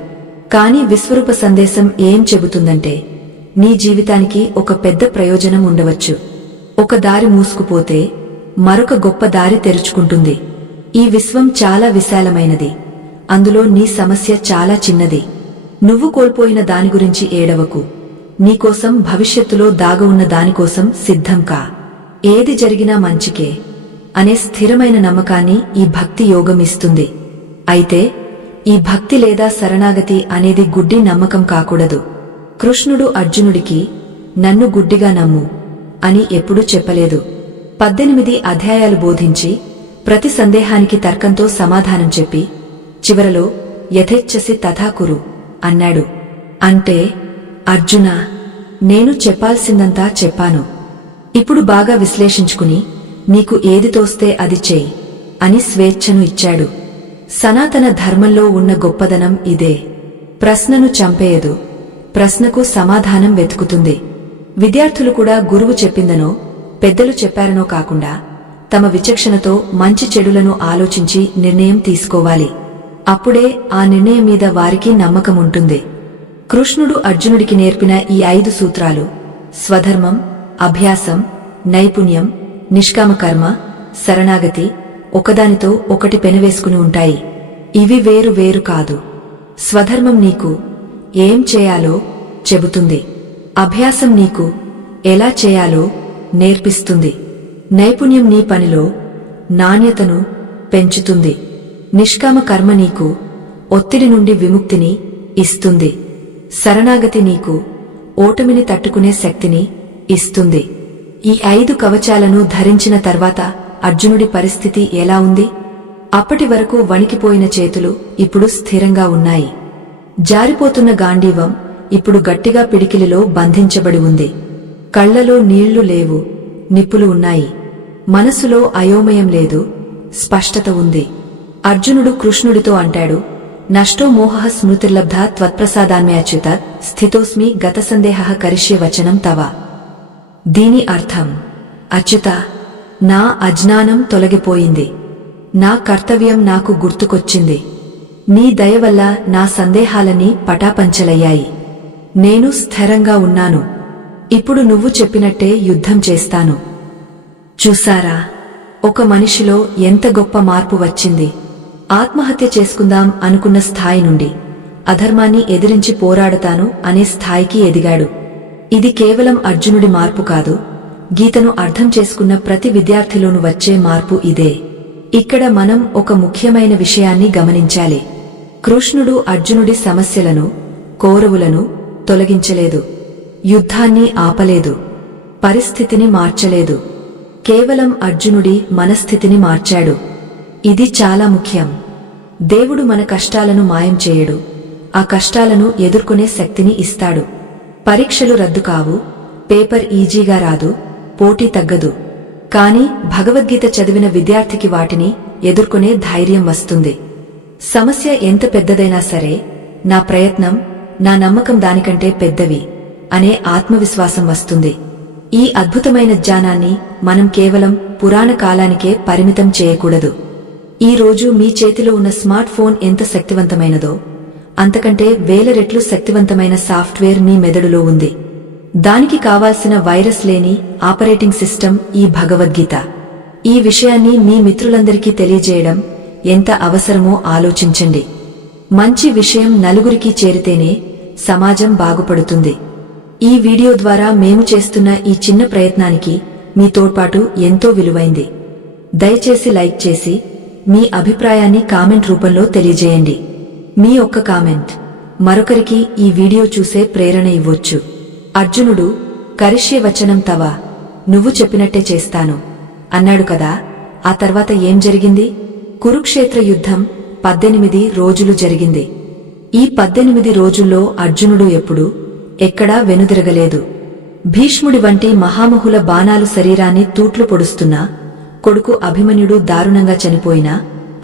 కాని విశ్వరూప సందేశం ఏం చెబుతుందంటే నీ జీవితానికి ఒక పెద్ద ప్రయోజనం ఉండవచ్చు. ఒక దారి మూసుకుపోతే మరొక గొప్ప దారి తెరుచుకుంటుంది. ఈ విశ్వం చాలా విశాలమైనది. అందులో నీ సమస్య చాలా చిన్నది. నువ్వు కోల్పోయిన దాని గురించి ఏడవకు. నీకోసం భవిష్యత్తులో దాగవున్న దానికోసం సిద్ధం కా. ఏది జరిగినా మంచికే అనే స్థిరమైన నమ్మకాన్ని ఈ భక్తి యోగం ఇస్తుంది. అయితే ఈ భక్తి లేదా శరణాగతి అనేది గుడ్డి నమ్మకం కాకూడదు. కృష్ణుడు అర్జునుడికి నన్ను గుడ్డిగా నమ్ము అని ఎప్పుడూ చెప్పలేదు. 18 అధ్యాయాలు బోధించి ప్రతి సందేహానికి తర్కంతో సమాధానం చెప్పి చివరలో యథేచ్ఛసి తథాకురు అన్నాడు. అంటే అర్జునా, నేను చెప్పాల్సిందంతా చెప్పాను. ఇప్పుడు బాగా విశ్లేషించుకుని నీకు ఏది తోస్తే అది చెయ్యి అని స్వేచ్ఛను ఇచ్చాడు. సనాతన ధర్మంలో ఉన్న గొప్పదనం ఇదే. ప్రశ్నను చంపేయదు, ప్రశ్నకు సమాధానం వెతుకుతుంది. విద్యార్థులు కూడా గురువు చెప్పిందనో పెద్దలు చెప్పారనో కాకుండా తమ విచక్షణతో మంచి చెడులను ఆలోచించి నిర్ణయం తీసుకోవాలి. అప్పుడే ఆ నిర్ణయం మీద వారికి నమ్మకముంటుంది. కృష్ణుడు అర్జునుడికి నేర్పిన ఈ 5 సూత్రాలు స్వధర్మం, అభ్యాసం, నైపుణ్యం, నిష్కామకర్మ, శరణాగతి ఒకదానితో ఒకటి పెనవేసుకుని ఉంటాయి. ఇవి వేరు వేరు కాదు. స్వధర్మం నీకు ఏం చేయాలో చెబుతుంది. అభ్యాసం నీకు ఎలా చేయాలో నేర్పిస్తుంది. నైపుణ్యం నీ పనిలో నాణ్యతను పెంచుతుంది. నిష్కామ కర్మ నీకు ఒత్తిడి నుండి విముక్తిని ఇస్తుంది. శరణాగతి నీకు ఓటమిని తట్టుకునే శక్తిని ఇస్తుంది. ఈ 5 కవచాలను ధరించిన తర్వాత అర్జునుడి పరిస్థితి ఎలా ఉంది? అప్పటి వరకు వణికిపోయిన చేతులు ఇప్పుడు స్థిరంగా ఉన్నాయి. జారిపోతున్న గాంధీవం ఇప్పుడు గట్టిగా పిడికిలిలో బంధించబడి ఉంది. కళ్లలో నీళ్లు లేవు, నిప్పులు ఉన్నాయి. మనసులో అయోమయం లేదు, స్పష్టత ఉంది. అర్జునుడు కృష్ణుడితో అంటాడు, నష్టో మోహః స్మృతిర్లబ్ధ త్వత్ప్రసాదాన్మయాచ్యుత స్థితోస్మి గతసందేహః కరిష్యే వచనం తవ. దీని అర్థం, అచ్యుత, నా అజ్ఞానం తొలగిపోయింది. నా కర్తవ్యం నాకు గుర్తుకొచ్చింది. నీ దయ వల్ల నా సందేహాలన్నీ పటాపంచలయ్యాయి. నేను స్థిరంగా ఉన్నాను. ఇప్పుడు నువ్వు చెప్పినట్టే యుద్ధం చేస్తాను. చూసారా, ఒక మనిషిలో ఎంత గొప్ప మార్పు వచ్చింది. ఆత్మహత్య చేసుకుందాం అనుకున్న స్థాయి నుండి అధర్మాన్ని ఎదిరించి పోరాడతాను అనే స్థాయికి ఎదిగాడు. ఇది కేవలం అర్జునుడి మార్పు కాదు, గీతను అర్థం చేసుకున్న ప్రతి విద్యార్థిలోనూ వచ్చే మార్పు ఇదే. ఇక్కడ మనం ఒక ముఖ్యమైన విషయాన్ని గమనించాలి. కృష్ణుడు అర్జునుడి సమస్యలను, కౌరవులను తొలగించలేదు. యుద్ధాన్ని ఆపలేదు. పరిస్థితిని మార్చలేదు. కేవలం అర్జునుడి మనస్థితిని మార్చాడు. ఇది చాలా ముఖ్యం. దేవుడు మన కష్టాలను మాయం చేయడు. ఆ కష్టాలను ఎదుర్కొనే శక్తిని ఇస్తాడు. పరీక్షలు రద్దు కావు, పేపర్ ఈజీగా రాదు, పోటీ తగ్గదు. కాని భగవద్గీత చదివిన విద్యార్థికి వాటిని ఎదుర్కొనే ధైర్యం వస్తుంది. సమస్య ఎంత పెద్దదైనా సరే, నా ప్రయత్నం, నా నమ్మకం దానికంటే పెద్దవి అనే ఆత్మవిశ్వాసం వస్తుంది. ఈ అద్భుతమైన జ్ఞానాన్ని మనం కేవలం పురాణ కాలానికే పరిమితం చేయకూడదు. ఈ రోజు మీ చేతిలో ఉన్న స్మార్ట్ ఫోన్ ఎంత శక్తివంతమైనదో, అంతకంటే వేల రెట్లు శక్తివంతమైన సాఫ్ట్వేర్ మీ మెదడులో ఉంది. దానికి కావాల్సిన వైరస్ లేని ఆపరేటింగ్ సిస్టమ్ ఈ భగవద్గీత. ఈ విషయాన్ని మీ మిత్రులందరికీ తెలియజేయడం ఎంత అవసరమో ఆలోచించండి. మంచి విషయం నలుగురికి చేరితేనే సమాజం బాగుపడుతుంది. ఈ వీడియో ద్వారా మేము చేస్తున్న ఈ చిన్న ప్రయత్నానికి మీ తోడ్పాటు ఎంతో విలువైంది. దయచేసి లైక్ చేసి మీ అభిప్రాయాన్ని కామెంట్ రూపంలో తెలియజేయండి. మీ ఒక్క కామెంట్ మరొకరికి ఈ వీడియో చూసే ప్రేరణ ఇవ్వొచ్చు. అర్జునుడు కరిష్యే వచనం తవ, నువ్వు చెప్పినట్టే చేస్తాను అన్నాడు కదా. ఆ తర్వాత ఏం జరిగింది? కురుక్షేత్ర యుద్ధం 18 రోజులు జరిగింది. ఈ 18 రోజుల్లో అర్జునుడు ఎప్పుడూ ఎక్కడా వెనుదిరగలేదు. భీష్ముడి వంటి మహామహుల బాణాలు శరీరాన్ని తూట్లు పొడుస్తున్నా, కొడుకు అభిమన్యుడు దారుణంగా చనిపోయినా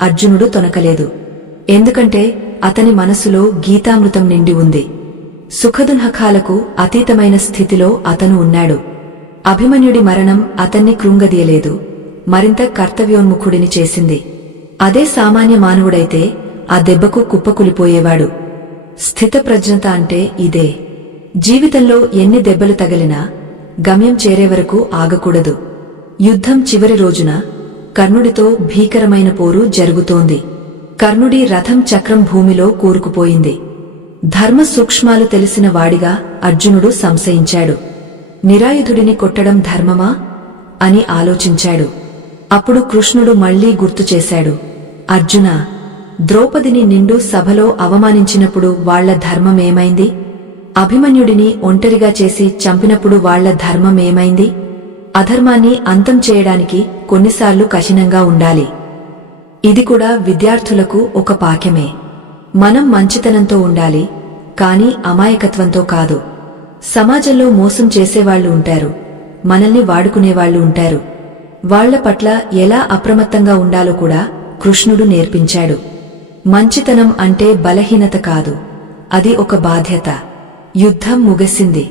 అర్జునుడు తొనకలేదు. ఎందుకంటే అతని మనసులో గీతామృతం నిండి ఉంది. సుఖదుఃఖాలకు అతీతమైన స్థితిలో అతను ఉన్నాడు. అభిమన్యుడి మరణం అతన్ని కృంగదీయలేదు, మరింత కర్తవ్యోన్ముఖుడిని చేసింది. అదే సామాన్య మానవుడైతే ఆ దెబ్బకు కుప్పకులిపోయేవాడు. స్థితప్రజ్ఞత అంటే ఇదే. జీవితంలో ఎన్ని దెబ్బలు తగిలినా గమ్యం చేరేవరకు ఆగకూడదు. యుద్ధం చివరి రోజున కర్ణుడితో భీకరమైన పోరు జరుగుతోంది. కర్ణుడి రథం చక్రం భూమిలో కూరుకుపోయింది. ధర్మ సూక్ష్మాలు తెలిసిన వాడిగా అర్జునుడు సంశయించాడు. నిరాయుధుడిని కొట్టడం ధర్మమా అని ఆలోచించాడు. అప్పుడు కృష్ణుడు మళ్లీ గుర్తుచేశాడు, అర్జునా, ద్రౌపదిని నిండు సభలో అవమానించినప్పుడు వాళ్ల ధర్మమేమైంది? అభిమన్యుడిని ఒంటరిగా చేసి చంపినప్పుడు వాళ్ల ధర్మమేమైంది? అధర్మాన్ని అంతం చేయడానికి కొన్నిసార్లు కఠినంగా ఉండాలి. ఇది కూడా విద్యార్థులకు ఒక పాఠమే. మనం మంచితనంతో ఉండాలి, కాని అమాయకత్వంతో కాదు. సమాజంలో మోసం చేసేవాళ్లు ఉంటారు, మనల్ని వాడుకునేవాళ్లు ఉంటారు. వాళ్ల పట్ల ఎలా అప్రమత్తంగా ఉండాలో కూడా కృష్ణుడు నేర్పించాడు. మంచితనం అంటే బలహీనత కాదు, అది ఒక బాధ్యత. యుద్ధం ముగిసింది.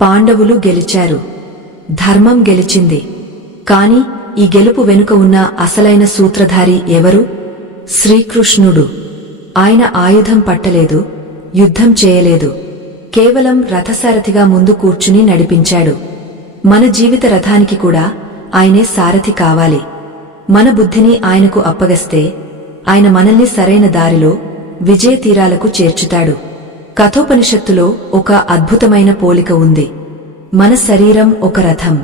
పాండవులు గెలిచారు. ధర్మం గెలిచింది. కాని ఈ గెలుపు వెనుక ఉన్న అసలైన సూత్రధారి ఎవరు? శ్రీకృష్ణుడు. ఆయన ఆయుధం పట్టలేదు, యుద్ధం చేయలేదు. కేవలం రథసారథిగా ముందు కూర్చుని నడిపించాడు. మన జీవిత రథానికి కూడా ఆయనే సారథి కావాలి. మన బుద్ధిని ఆయనకు అప్పగస్తే ఆయన మనల్ని సరైన దారిలో విజయ తీరాలకు చేర్చుతాడు. కఠోపనిషత్తులో ఒక అద్భుతమైన పోలిక ఉంది. మన శరీరం ఒక రథం,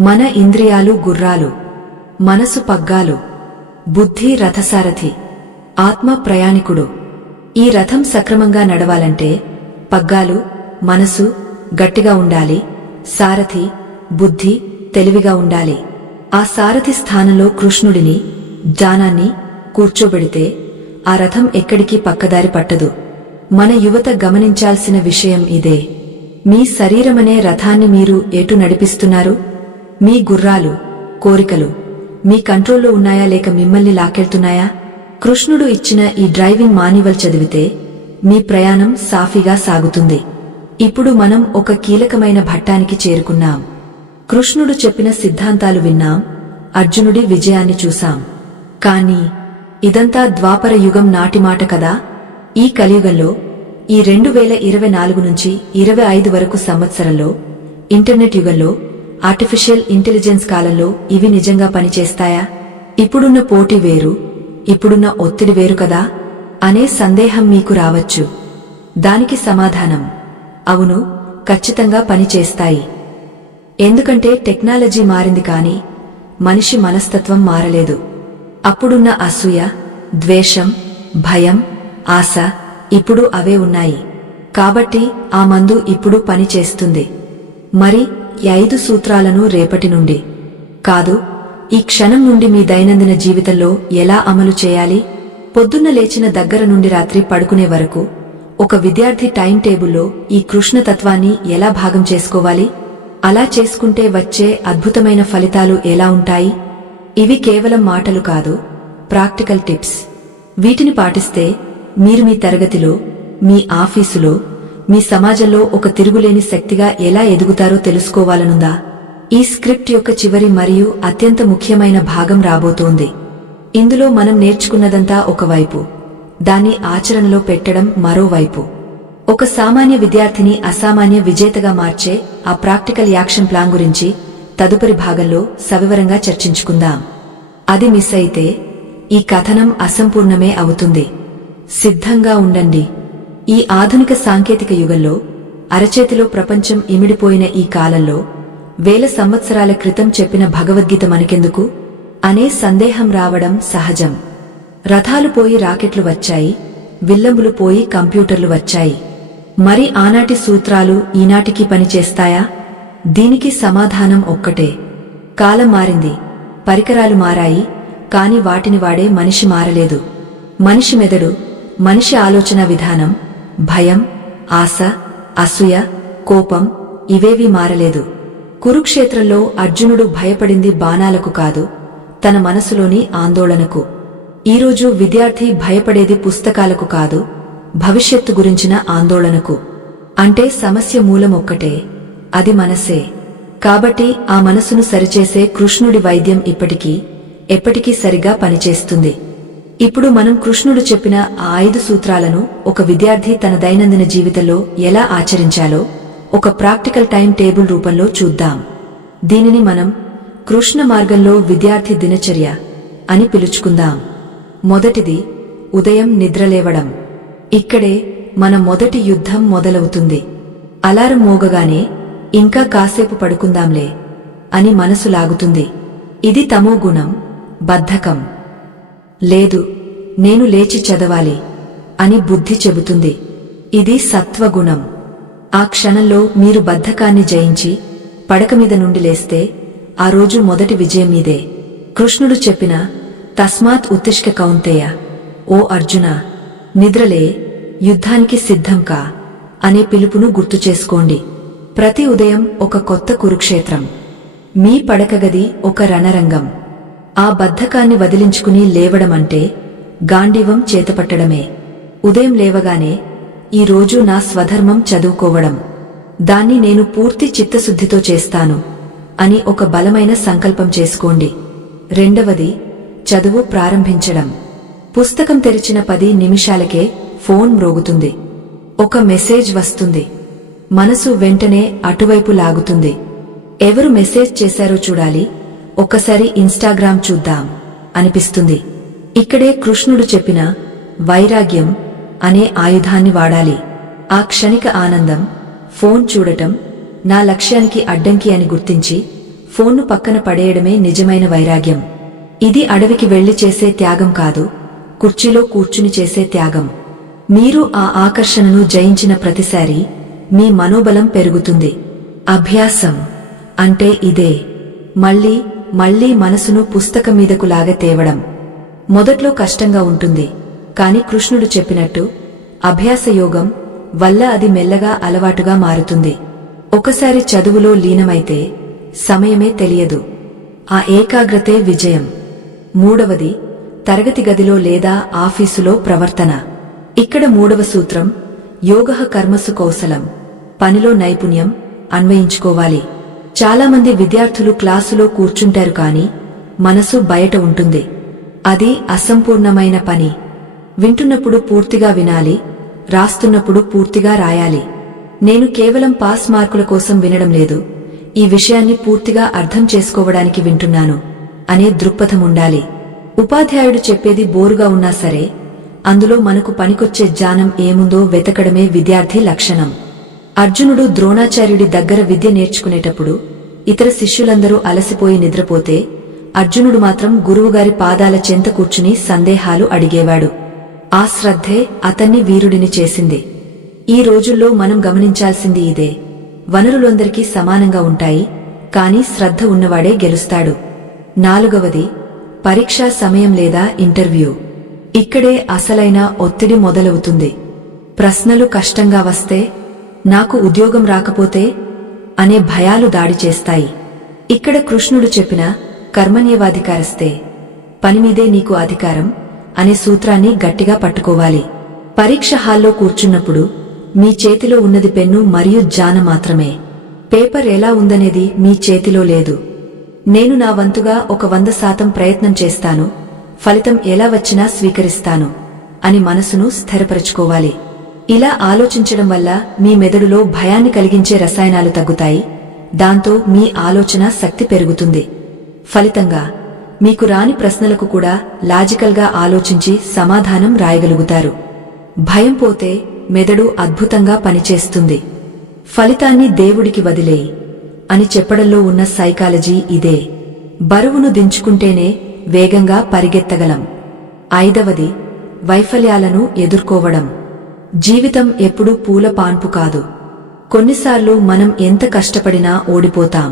మన ఇంద్రియాలు గుర్రాలు, మనసు పగ్గాలు, బుద్ధి రథసారథి, ఆత్మ ప్రయాణికుడు. ఈ రథం సక్రమంగా నడవాలంటే పగ్గాలు, మనసు గట్టిగా ఉండాలి, సారథి బుద్ధి తెలివిగా ఉండాలి. ఆ సారథి స్థానంలో కృష్ణుడిని, జ్ఞానాన్ని కూర్చోబెడితే ఆ రథం ఎక్కడికి పక్కదారి పట్టదు. మన యువత గమనించాల్సిన విషయం ఇదే. మీ శరీరమనే రథాన్ని మీరు ఎటు నడిపిస్తున్నారు? మీ గుర్రాలు, కోరికలు మీ కంట్రోల్లో ఉన్నాయా లేక మిమ్మల్ని లాకెళ్తున్నాయా? కృష్ణుడు ఇచ్చిన ఈ డ్రైవింగ్ మాన్యువల్ చదివితే మీ ప్రయాణం సాఫీగా సాగుతుంది. ఇప్పుడు మనం ఒక కీలకమైన ఘట్టానికి చేరుకున్నాం. కృష్ణుడు చెప్పిన సిద్ధాంతాలు విన్నాం, అర్జునుడి విజయాన్ని చూశాం. కానీ ఇదంతా ద్వాపర యుగం నాటి మాట కదా. ఈ కలియుగంలో, ఈ 2024 నుంచి 25 వరకు సంవత్సరంలో, ఇంటర్నెట్ యుగంలో, ఆర్టిఫిషియల్ ఇంటెలిజెన్స్ కాలంలో ఇవి నిజంగా పనిచేస్తాయా? ఇప్పుడున్న పోటీ వేరు, ఇప్పుడున్న ఒత్తిడి వేరు కదా అనే సందేహం మీకు రావచ్చు. దానికి సమాధానం అవును, ఖచ్చితంగా పనిచేస్తాయి. ఎందుకంటే టెక్నాలజీ మారింది కాని మనిషి మనస్తత్వం మారలేదు. అప్పుడున్న అసూయ, ద్వేషం, భయం, ఆశ ఇప్పుడు అవే ఉన్నాయి. కాబట్టి ఆ మందు ఇప్పుడు పని చేస్తుంది. మరి ఈ 5 సూత్రాలను రేపటి నుండి కాదు, ఈ క్షణం నుండి మీ దైనందిన జీవితంలో ఎలా అమలు చేయాలి? పొద్దున్న లేచిన దగ్గర నుండి రాత్రి పడుకునే వరకు ఒక విద్యార్థి టైం టేబుల్లో ఈ కృష్ణతత్వాన్ని ఎలా భాగం చేసుకోవాలి? అలా చేసుకుంటే వచ్చే అద్భుతమైన ఫలితాలు ఎలా ఉంటాయి? ఇవి కేవలం మాటలు కాదు, ప్రాక్టికల్ టిప్స్. వీటిని పాటిస్తే మీరు మీ తరగతిలో, మీ ఆఫీసులో, మీ సమాజంలో ఒక తిరుగులేని శక్తిగా ఎలా ఎదుగుతారో తెలుసుకోవాలనుందా? ఈ స్క్రిప్ట్ యొక్క చివరి మరియు అత్యంత ముఖ్యమైన భాగం రాబోతోంది. ఇందులో మనం నేర్చుకున్నదంతా ఒకవైపు, దాన్ని ఆచరణలో పెట్టడం మరోవైపు. ఒక సామాన్య విద్యార్థిని అసామాన్య విజేతగా మార్చే ఆ ప్రాక్టికల్ యాక్షన్ ప్లాన్ గురించి తదుపరి భాగంలో సవివరంగా చర్చించుకుందాం. అది మిస్ అయితే ఈ కథనం అసంపూర్ణమే అవుతుంది. సిద్ధంగా ఉండండి. ఈ ఆధునిక సాంకేతిక యుగంలో అరచేతిలో ప్రపంచం ఇమిడిపోయిన ఈ కాలంలో వేల సంవత్సరాల క్రితం చెప్పిన భగవద్గీత మనకెందుకు అనే సందేహం రావడం సహజం. రథాలు పోయి రాకెట్లు వచ్చాయి, విల్లంబులు పోయి కంప్యూటర్లు వచ్చాయి. మరి ఆనాటి సూత్రాలు ఈనాటికి పనిచేస్తాయా? దీనికి సమాధానం ఒక్కటే. కాలం మారింది, పరికరాలు మారాయి, కాని వాటిని వాడే మనిషి మారలేదు. మనిషి మెదడు, మనిషి ఆలోచన విధానం, భయం, ఆశ, అసూయ, కోపం ఇవేవీ మారలేదు. కురుక్షేత్రంలో అర్జునుడు భయపడింది బాణాలకు కాదు, తన మనసులోని ఆందోళనకు. ఈరోజు విద్యార్థి భయపడేది పుస్తకాలకు కాదు, భవిష్యత్తు గురించిన ఆందోళనకు. అంటే సమస్య మూలం ఒక్కటే, అది మనసే. కాబట్టి ఆ మనసును సరిచేసే కృష్ణుడి వైద్యం ఇప్పటికీ, ఎప్పటికీ సరిగా పనిచేస్తుంది. ఇప్పుడు మనం కృష్ణుడు చెప్పిన ఆ 5 సూత్రాలను ఒక విద్యార్థి తన దైనందిన జీవితంలో ఎలా ఆచరించాలో ఒక ప్రాక్టికల్ టైం టేబుల్ రూపంలో చూద్దాం. దీనిని మనం కృష్ణ మార్గంలో విద్యార్థి దినచర్య అని పిలుచుకుందాం. మొదటిది, ఉదయం నిద్రలేవడం. ఇక్కడే మన మొదటి యుద్ధం మొదలవుతుంది. అలారం మోగగానే ఇంకా కాసేపు పడుకుందాంలే అని మనసు లాగుతుంది. ఇది తమో గుణం, బద్ధకం. లేదు, నేను లేచి చదవాలి అని బుద్ధి చెబుతుంది. ఇది సత్వగుణం. ఆ క్షణంలో మీరు బద్ధకాన్ని జయించి పడకమీద నుండి లేస్తే ఆ రోజు మొదటి విజయం మీదే. కృష్ణుడు చెప్పిన తస్మాత్ ఉత్తిష్ఠ కౌంతేయ, ఓ అర్జున, నిద్రలే, యుద్ధానికి సిద్ధం కా అనే పిలుపును గుర్తుచేసుకోండి. ప్రతి ఉదయం ఒక కొత్త కురుక్షేత్రం. మీ పడకగది ఒక రణరంగం. ఆ బద్ధకాన్ని వదిలించుకుని లేవడమంటే గాంధీవం చేతపట్టడమే. ఉదయం లేవగానే ఈ రోజు నా స్వధర్మం చదువుకోవడం, దాన్ని నేను పూర్తి చిత్తశుద్ధితో చేస్తాను అని ఒక బలమైన సంకల్పం చేసుకోండి. రెండవది, చదువు ప్రారంభించడం. పుస్తకం తెరిచిన 10 నిమిషాలకే ఫోన్ మ్రోగుతుంది. ఒక మెసేజ్ వస్తుంది. మనసు వెంటనే అటువైపు లాగుతుంది. ఎవరు మెసేజ్ చేశారో చూడాలి, ఒక్కసారి ఇన్స్టాగ్రామ్ చూద్దాం అనిపిస్తుంది. ఇక్కడే కృష్ణుడు చెప్పిన వైరాగ్యం అనే ఆయుధాన్ని వాడాలి. ఆ క్షణిక ఆనందం, ఫోన్ చూడటం నా లక్ష్యానికి అడ్డంకి అని గుర్తించి ఫోన్ను పక్కన పడేయడమే నిజమైన వైరాగ్యం. ఇది అడవికి వెళ్లి చేసే త్యాగం కాదు, కుర్చీలో కూర్చుని చేసే త్యాగం. మీరు ఆ ఆకర్షణను జయించిన ప్రతిసారి మీ మనోబలం పెరుగుతుంది. అభ్యాసం అంటే ఇదే. మళ్లీ మళ్లీ మనసును పుస్తకం మీదకు లాగా తేవడం. మొదట్లో కష్టంగా ఉంటుంది, కాని కృష్ణుడు చెప్పినట్టు అభ్యాసయోగం వల్ల అది మెల్లగా అలవాటుగా మారుతుంది. ఒకసారి చదువులో లీనమైతే సమయమే తెలియదు. ఆ ఏకాగ్రతే విజయం. మూడవది, తరగతి గదిలో లేదా ఆఫీసులో ప్రవర్తన. ఇక్కడ 3వ సూత్రం, యోగః కర్మసు కౌశలం. పనిలో నైపుణ్యం అన్వయించుకోవాలి. చాలామంది విద్యార్థులు క్లాసులో కూర్చుంటారు కాని మనసు బయట ఉంటుంది. అది అసంపూర్ణమైన పని. వింటున్నప్పుడు పూర్తిగా వినాలి, రాస్తున్నప్పుడు పూర్తిగా రాయాలి. నేను కేవలం పాస్ మార్కుల కోసం వినడం లేదు, ఈ విషయాన్ని పూర్తిగా అర్థం చేసుకోవడానికి వింటున్నాను అనే దృక్పథం ఉండాలి. ఉపాధ్యాయుడు చెప్పేది బోరుగా ఉన్నా సరే అందులో మనకు పనికొచ్చే జ్ఞానం ఏముందో వెతకడమే విద్యార్థి లక్షణం. అర్జునుడు ద్రోణాచార్యుడి దగ్గర విద్య నేర్చుకునేటప్పుడు ఇతర శిష్యులందరూ అలసిపోయి నిద్రపోతే అర్జునుడు మాత్రం గురువుగారి పాదాల చెంత కూర్చుని సందేహాలు అడిగేవాడు. ఆ శ్రద్ధే అతన్ని వీరుడిని చేసింది. ఈ రోజుల్లో మనం గమనించాల్సింది ఇదే. వనరులందరికీ సమానంగా ఉంటాయి, కాని శ్రద్ధ ఉన్నవాడే గెలుస్తాడు. 4వది, పరీక్షా సమయం లేదా ఇంటర్వ్యూ. ఇక్కడే అసలైన ఒత్తిడి మొదలవుతుంది. ప్రశ్నలు కష్టంగా వస్తే, నాకు ఉద్యోగం రాకపోతే అనే భయాలు దాడి చేస్తాయి. ఇక్కడ కృష్ణుడు చెప్పిన కర్మణ్యేవాధికారస్తే, పనిమీదే నీకు అధికారం అనే సూత్రాన్ని గట్టిగా పట్టుకోవాలి. పరీక్ష హాల్లో కూర్చున్నప్పుడు మీ చేతిలో ఉన్నది పెన్ను మరియు జాన మాత్రమే. పేపర్ ఎలా ఉందనేది మీ చేతిలో లేదు. నేను నా వంతుగా ఒక 100% ప్రయత్నం చేస్తాను, ఫలితం ఎలా వచ్చినా స్వీకరిస్తాను అని మనసును స్థిరపరచుకోవాలి. ఇలా ఆలోచించడం వల్ల మీ మెదడులో భయాన్ని కలిగించే రసాయనాలు తగ్గుతాయి. దాంతో మీ ఆలోచన శక్తి పెరుగుతుంది. ఫలితంగా మీకు రాని ప్రశ్నలకు కూడా లాజికల్గా ఆలోచించి సమాధానం రాయగలుగుతారు. భయం పోతే మెదడు అద్భుతంగా పనిచేస్తుంది. ఫలితాన్ని దేవుడికి వదిలేయి అని చెప్పడంలో ఉన్న సైకాలజీ ఇదే. బరువును దించుకుంటేనే వేగంగా పరిగెత్తగలం. 5వది, వైఫల్యాలను ఎదుర్కోవడం. జీవితం ఎప్పుడూ పూల పాన్పు కాదు. కొన్నిసార్లు మనం ఎంత కష్టపడినా ఓడిపోతాం.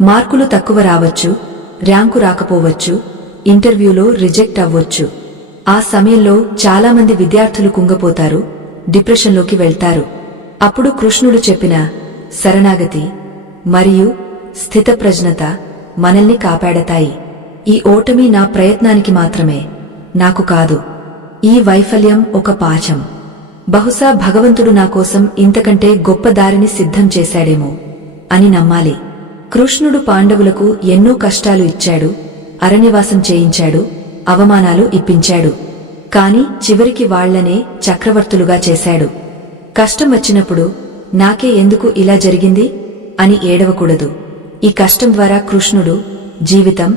మార్కులు తక్కువ రావచ్చు, ర్యాంకు రాకపోవచ్చు, ఇంటర్వ్యూలో రిజెక్ట్ అవ్వొచ్చు. ఆ సమయంలో చాలామంది విద్యార్థులు కుంగపోతారు, డిప్రెషన్లోకి వెళ్తారు. అప్పుడు కృష్ణుడు చెప్పిన శరణాగతి మరియు స్థితప్రజ్ఞత మనల్ని కాపాడతాయి. ఈ ఓటమి నా ప్రయత్నానికి మాత్రమే, నాకు కాదు. ఈ వైఫల్యం ఒక పాఠం. బహుశా భగవంతుడు నా కోసం ఇంతకంటే గొప్ప దారిని సిద్ధం చేశాడేమో అని నమ్మాలి. కృష్ణుడు పాండవులకు ఎన్నో కష్టాలు ఇచ్చాడు, అరణ్యవాసం చేయించాడు, అవమానాలు ఇప్పించాడు. కాని చివరికి వాళ్లనే చక్రవర్తులుగా చేశాడు. కష్టం వచ్చినప్పుడు నాకే ఎందుకు ఇలా జరిగింది అని ఏడవకూడదు. ఈ కష్టం ద్వారా కృష్ణుడు జీవితం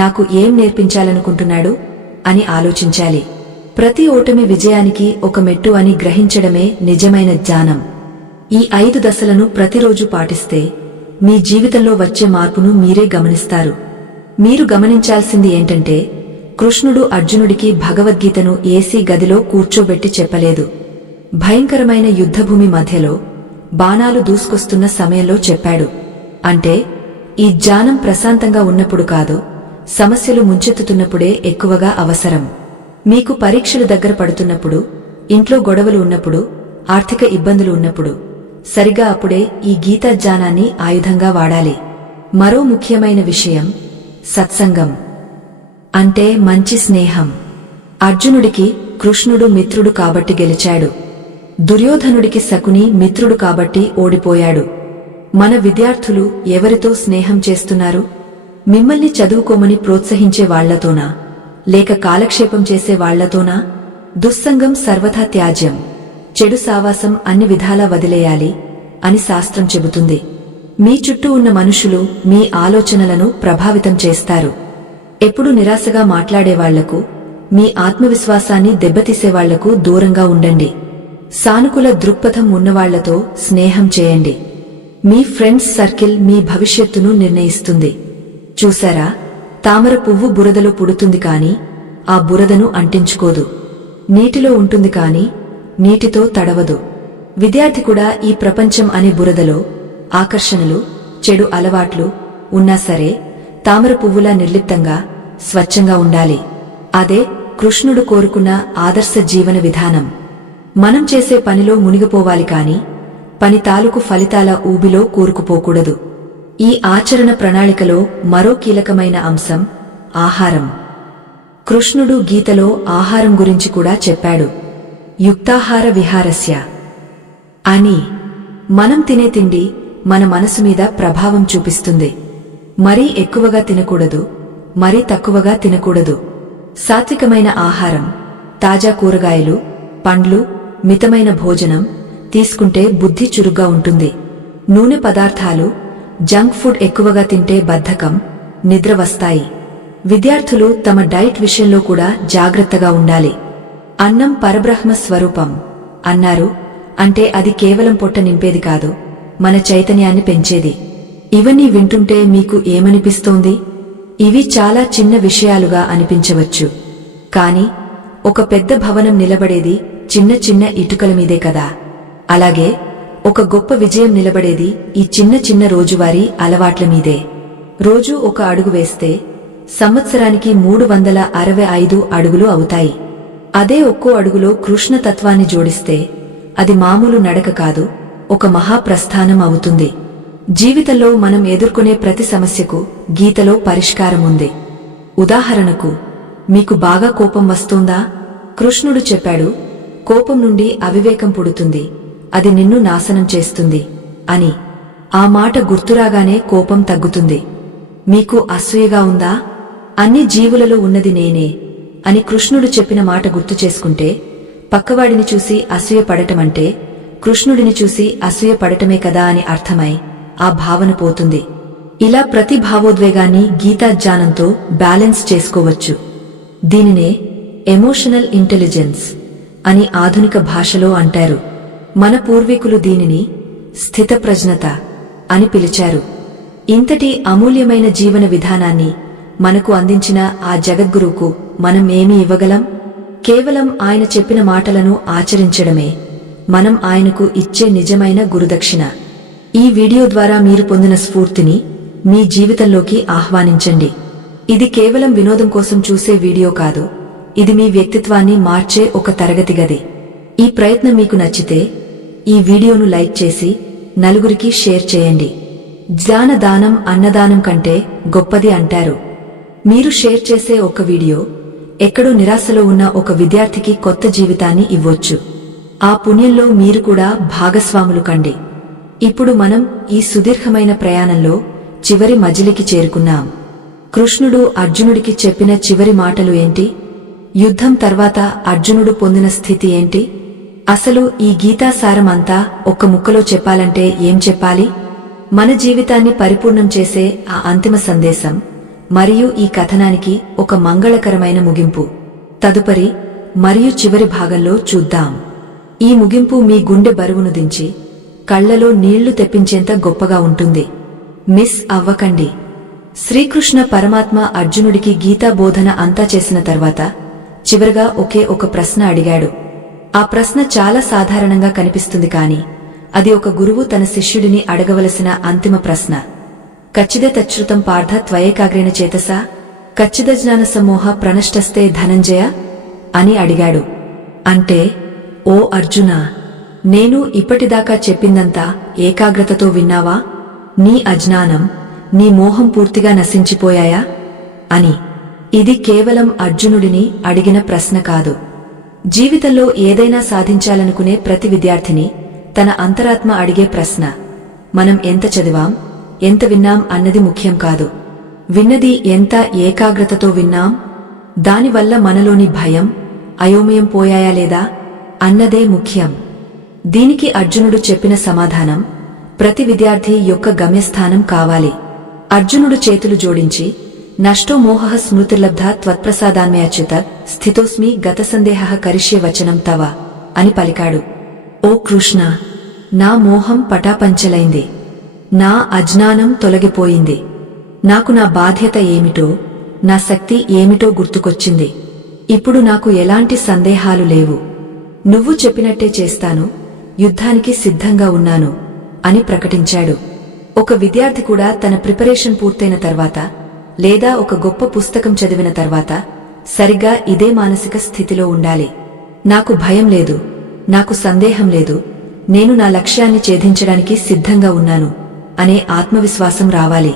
నాకు ఏం నేర్పించాలనుకుంటున్నాడు అని ఆలోచించాలి. ప్రతి ఓటమి విజయానికి ఒక మెట్టు అని గ్రహించడమే నిజమైన జ్ఞానం. ఈ 5 దశలను ప్రతిరోజు పాటిస్తే మీ జీవితంలో వచ్చే మార్పును మీరే గమనిస్తారు. మీరు గమనించాల్సింది ఏంటంటే, కృష్ణుడు అర్జునుడికి భగవద్గీతను ఏసీ గదిలో కూర్చోబెట్టి చెప్పలేదు. భయంకరమైన యుద్ధభూమి మధ్యలో బాణాలు దూసుకొస్తున్న సమయంలో చెప్పాడు. అంటే ఈ జ్ఞానం ప్రశాంతంగా ఉన్నప్పుడు కాదు, సమస్యలు ముంచెత్తుతున్నప్పుడే ఎక్కువగా అవసరం. మీకు పరీక్షలు దగ్గర పడుతున్నప్పుడు, ఇంట్లో గొడవలు ఉన్నప్పుడు, ఆర్థిక ఇబ్బందులు ఉన్నప్పుడు, సరిగా అప్పుడే ఈ గీతా జ్ఞానాన్ని ఆయుధంగా వాడాలి. మరో ముఖ్యమైన విషయం సత్సంగం అంటే మంచి స్నేహం. అర్జునుడికి కృష్ణుడు మిత్రుడు కాబట్టి గెలిచాడు. దుర్యోధనుడికి శకుని మిత్రుడు కాబట్టి ఓడిపోయాడు. మన విద్యార్థులు ఎవరితో స్నేహం చేస్తున్నారు? మిమ్మల్ని చదువుకోమని ప్రోత్సహించే వాళ్లతోనా, లేక కాలక్షేపం చేసే వాళ్లతోనా? దుస్సంగం సర్వథా త్యాజ్యం, చెడు సావాసం అన్ని విధాలా వదిలేయాలి అని శాస్త్రం చెబుతుంది. మీ చుట్టూ ఉన్న మనుషులు మీ ఆలోచనలను ప్రభావితం చేస్తారు. ఎప్పుడు నిరాశగా మాట్లాడేవాళ్లకు, మీ ఆత్మవిశ్వాసాన్ని దెబ్బతీసేవాళ్లకు దూరంగా ఉండండి. సానుకూల దృక్పథం ఉన్నవాళ్లతో స్నేహం చేయండి. మీ ఫ్రెండ్స్ సర్కిల్ మీ భవిష్యత్తును నిర్ణయిస్తుంది. చూశారా, తామర పువ్వు బురదలో పుడుతుంది కాని ఆ బురదను అంటించుకోదు. నీటిలో ఉంటుంది కాని నీటితో తడవదు. విద్యార్థి కూడా ఈ ప్రపంచం అనే బురదలో ఆకర్షణలు, చెడు అలవాట్లు ఉన్నా సరే తామర పువ్వులా నిర్లిప్తంగా, స్వచ్ఛంగా ఉండాలి. అదే కృష్ణుడు కోరుకున్న ఆదర్శ జీవన విధానం. మనం చేసే పనిలో మునిగిపోవాలి కాని పని తాలూకు ఫలితాల ఊబిలో కూరుకుపోకూడదు. ఈ ఆచరణ ప్రణాళికలో మరో కీలకమైన అంశం ఆహారం. కృష్ణుడు గీతలో ఆహారం గురించి కూడా చెప్పాడు. యుక్తాహార విహారస్య అని. మనం తినే తిండి మన మనసు మీద ప్రభావం చూపిస్తుంది. మరీ ఎక్కువగా తినకూడదు, మరీ తక్కువగా తినకూడదు. సాత్వికమైన ఆహారం, తాజా కూరగాయలు, పండ్లు, మితమైన భోజనం తీసుకుంటే బుద్ధి చురుగ్గా ఉంటుంది. నూనె పదార్థాలు, జంక్ ఫుడ్ ఎక్కువగా తింటే బద్ధకం, నిద్ర వస్తాయి. విద్యార్థులు తమ డైట్ విషయంలో కూడా జాగ్రత్తగా ఉండాలి. అన్నం పరబ్రహ్మ స్వరూపం అన్నారు అంటే అది కేవలం పొట్ట నింపేది కాదు, మన చైతన్యాన్ని పెంచేది. ఇవన్నీ వింటుంటే మీకు ఏమనిపిస్తోంది? ఇవి చాలా చిన్న విషయాలుగా అనిపించవచ్చు, కాని ఒక పెద్ద భవనం నిలబడేది చిన్న చిన్న ఇటుకల మీదే కదా. అలాగే ఒక గొప్ప విజయం నిలబడేది ఈ చిన్న చిన్న రోజువారీ అలవాట్ల మీదే. రోజూ ఒక అడుగు వేస్తే సంవత్సరానికి 365 అడుగులు అవుతాయి. అదే ఒక్కో అడుగులో కృష్ణతత్వాన్ని జోడిస్తే అది మామూలు నడక కాదు, ఒక మహాప్రస్థానం అవుతుంది. జీవితంలో మనం ఎదుర్కొనే ప్రతి సమస్యకు గీతలో పరిష్కారముంది. ఉదాహరణకు, మీకు బాగా కోపం వస్తోందా? కృష్ణుడు చెప్పాడు, కోపం నుండి అవివేకం పుడుతుంది, అది నిన్ను నాశనం చేస్తుంది అని. ఆ మాట గుర్తురాగానే కోపం తగ్గుతుంది. మీకు అసూయగా ఉందా? అన్ని జీవులలో ఉన్నది నేనే అని కృష్ణుడు చెప్పిన మాట గుర్తు చేసుకుంటే, పక్కవాడిని చూసి అసూయ పడటమంటే కృష్ణుడిని చూసి అసూయ పడటమే కదా అని అర్థమై ఆ భావన పోతుంది. ఇలా ప్రతి భావోద్వేగాన్ని గీతాజ్ఞానంతో బ్యాలెన్స్ చేసుకోవచ్చు. దీనినే ఎమోషనల్ ఇంటెలిజెన్స్ అని ఆధునిక భాషలో అంటారు. మన పూర్వీకులు దీనిని స్థితప్రజ్ఞత అని పిలిచారు. ఇంతటి అమూల్యమైన జీవన విధానాన్ని మనకు అందించిన ఆ జగద్గురువుకు మనం ఏమి ఇవ్వగలం? కేవలం ఆయన చెప్పిన మాటలను ఆచరించడమే మనం ఆయనకు ఇచ్చే నిజమైన గురుదక్షిణ. ఈ వీడియో ద్వారా మీరు పొందిన స్ఫూర్తిని మీ జీవితంలోకి ఆహ్వానించండి. ఇది కేవలం వినోదం కోసం చూసే వీడియో కాదు, ఇది మీ వ్యక్తిత్వాన్ని మార్చే ఒక తరగతి గది. ఈ ప్రయత్నం మీకు నచ్చితే ఈ వీడియోను లైక్ చేసి నలుగురికి షేర్ చేయండి. జ్ఞానదానం అన్నదానం కంటే గొప్పది అంటారు. మీరు షేర్ చేసే ఒక వీడియో ఎక్కడో నిరాశలో ఉన్న ఒక విద్యార్థికి కొత్త జీవితాన్ని ఇవ్వొచ్చు. ఆ పుణ్యంలో మీరు కూడా భాగస్వాములు కండి. ఇప్పుడు మనం ఈ సుదీర్ఘమైన ప్రయాణంలో చివరి మజిలికి చేరుకున్నాం. కృష్ణుడు అర్జునుడికి చెప్పిన చివరి మాటలు ఏంటి? యుద్ధం తర్వాత అర్జునుడు పొందిన స్థితి ఏంటి? అసలు ఈ గీతాసారం అంతా ఒక్క ముక్కలో చెప్పాలంటే ఏం చెప్పాలి? మన జీవితాన్ని పరిపూర్ణం చేసే ఆ అంతిమ సందేశం మరియు ఈ కథనానికి ఒక మంగళకరమైన ముగింపు తదుపరి మరియు చివరి భాగంలో చూద్దాం. ఈ ముగింపు మీ గుండె బరువును దించి కళ్లలో నీళ్లు తెప్పించేంత గొప్పగా ఉంటుంది. మిస్ అవ్వకండి. శ్రీకృష్ణ పరమాత్మ అర్జునుడికి గీతా బోధన అంతా చేసిన తర్వాత చివరగా ఒకే ఒక ప్రశ్న అడిగాడు. ఆ ప్రశ్న చాలా సాధారణంగా కనిపిస్తుంది, కాని అది ఒక గురువు తన శిష్యుడిని అడగవలసిన అంతిమ ప్రశ్న. కచ్చిదతచ్యుతం పార్థ త్వయేకాగ్రేణ చేతసా కచ్చిదజ్ఞాన సమూహ ప్రణష్టస్తే ధనంజయ అని అడిగాడు. అంటే, ఓ అర్జునా, నేను ఇప్పటిదాకా చెప్పిందంతా ఏకాగ్రతతో విన్నావా? నీ అజ్ఞానం, నీ మోహం పూర్తిగా నశించిపోయాయా అని. ఇది కేవలం అర్జునుడిని అడిగిన ప్రశ్న కాదు. జీవితంలో ఏదైనా సాధించాలనుకునే ప్రతి విద్యార్థిని తన అంతరాత్మ అడిగే ప్రశ్న. మనం ఎంత చదివాం, ఎంత విన్నాం అన్నది ముఖ్యం కాదు. విన్నది ఎంత ఏకాగ్రతతో విన్నాం, దానివల్ల మనలోని భయం, అయోమయం పోయాయా లేదా అన్నదే ముఖ్యం. దీనికి అర్జునుడు చెప్పిన సమాధానం ప్రతి విద్యార్థి యొక్క గమ్యస్థానం కావాలి. అర్జునుడు చేతులు జోడించి, నష్టో మోహః స్మృతిర్లబ్ధా త్వత్ప్రసాదాన్మయాచ్యుత స్థితోస్మి గతసందేహః కరిష్యే వచనం తవ అని పలికాడు. ఓ కృష్ణ, నా మోహం పటాపంచలైంది, నా అజ్ఞానం తొలగిపోయింది. నాకు నా బాధ్యత ఏమిటో, నా శక్తి ఏమిటో గుర్తుకొచ్చింది. ఇప్పుడు నాకు ఎలాంటి సందేహాలు లేవు. నువ్వు చెప్పినట్టే చేస్తాను, యుద్ధానికి సిద్ధంగా ఉన్నాను అని ప్రకటించాడు. ఒక విద్యార్థి కూడా తన ప్రిపరేషన్ పూర్తయిన తర్వాత లేదా ఒక గొప్ప పుస్తకం చదివిన తర్వాత సరిగా ఇదే మానసిక స్థితిలో ఉండాలి. నాకు భయం లేదు, నాకు సందేహం లేదు, నేను నా లక్ష్యాన్ని ఛేదించడానికి సిద్ధంగా ఉన్నాను అనే ఆత్మవిశ్వాసం రావాలి.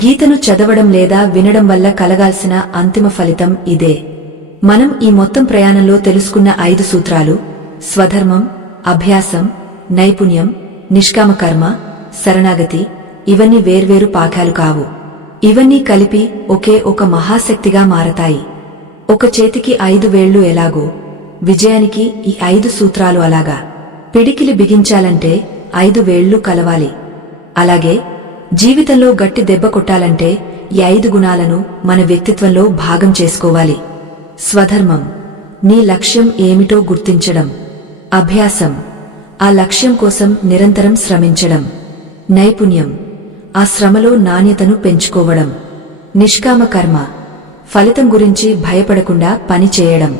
గీతను చదవడం లేదా వినడం వల్ల కలగాల్సిన అంతిమ ఫలితం ఇదే. మనం ఈ మొత్తం ప్రయాణంలో తెలుసుకున్న 5 సూత్రాలు స్వధర్మం, అభ్యాసం, నైపుణ్యం, నిష్కామకర్మ, శరణాగతి ఇవన్నీ వేర్వేరు పాఠాలు కావు. ఇవన్నీ కలిపి ఒకే ఒక మహాశక్తిగా మారతాయి. ఒక చేతికి 5 వేళ్లు ఎలాగో విజయానికి ఈ 5 సూత్రాలు అలాగా. పిడికిలి బిగించాలంటే 5 వేళ్లు కలవాలి. అలాగే జీవితంలో గట్టి దెబ్బ కొట్టాలంటే ఈ 5 గుణాలను మన వ్యక్తిత్వంలో భాగం చేసుకోవాలి. స్వధర్మం, నీ లక్ష్యం ఏమిటో గుర్తించడం. అభ్యాసం, ఆ లక్ష్యం కోసం నిరంతరం శ్రమించడం. నైపుణ్యం, ఆ శ్రమలో నాణ్యతను పెంచుకోవడం. నిష్కామ కర్మ, ఫలితం గురించి భయపడకుండా పని చేయడం.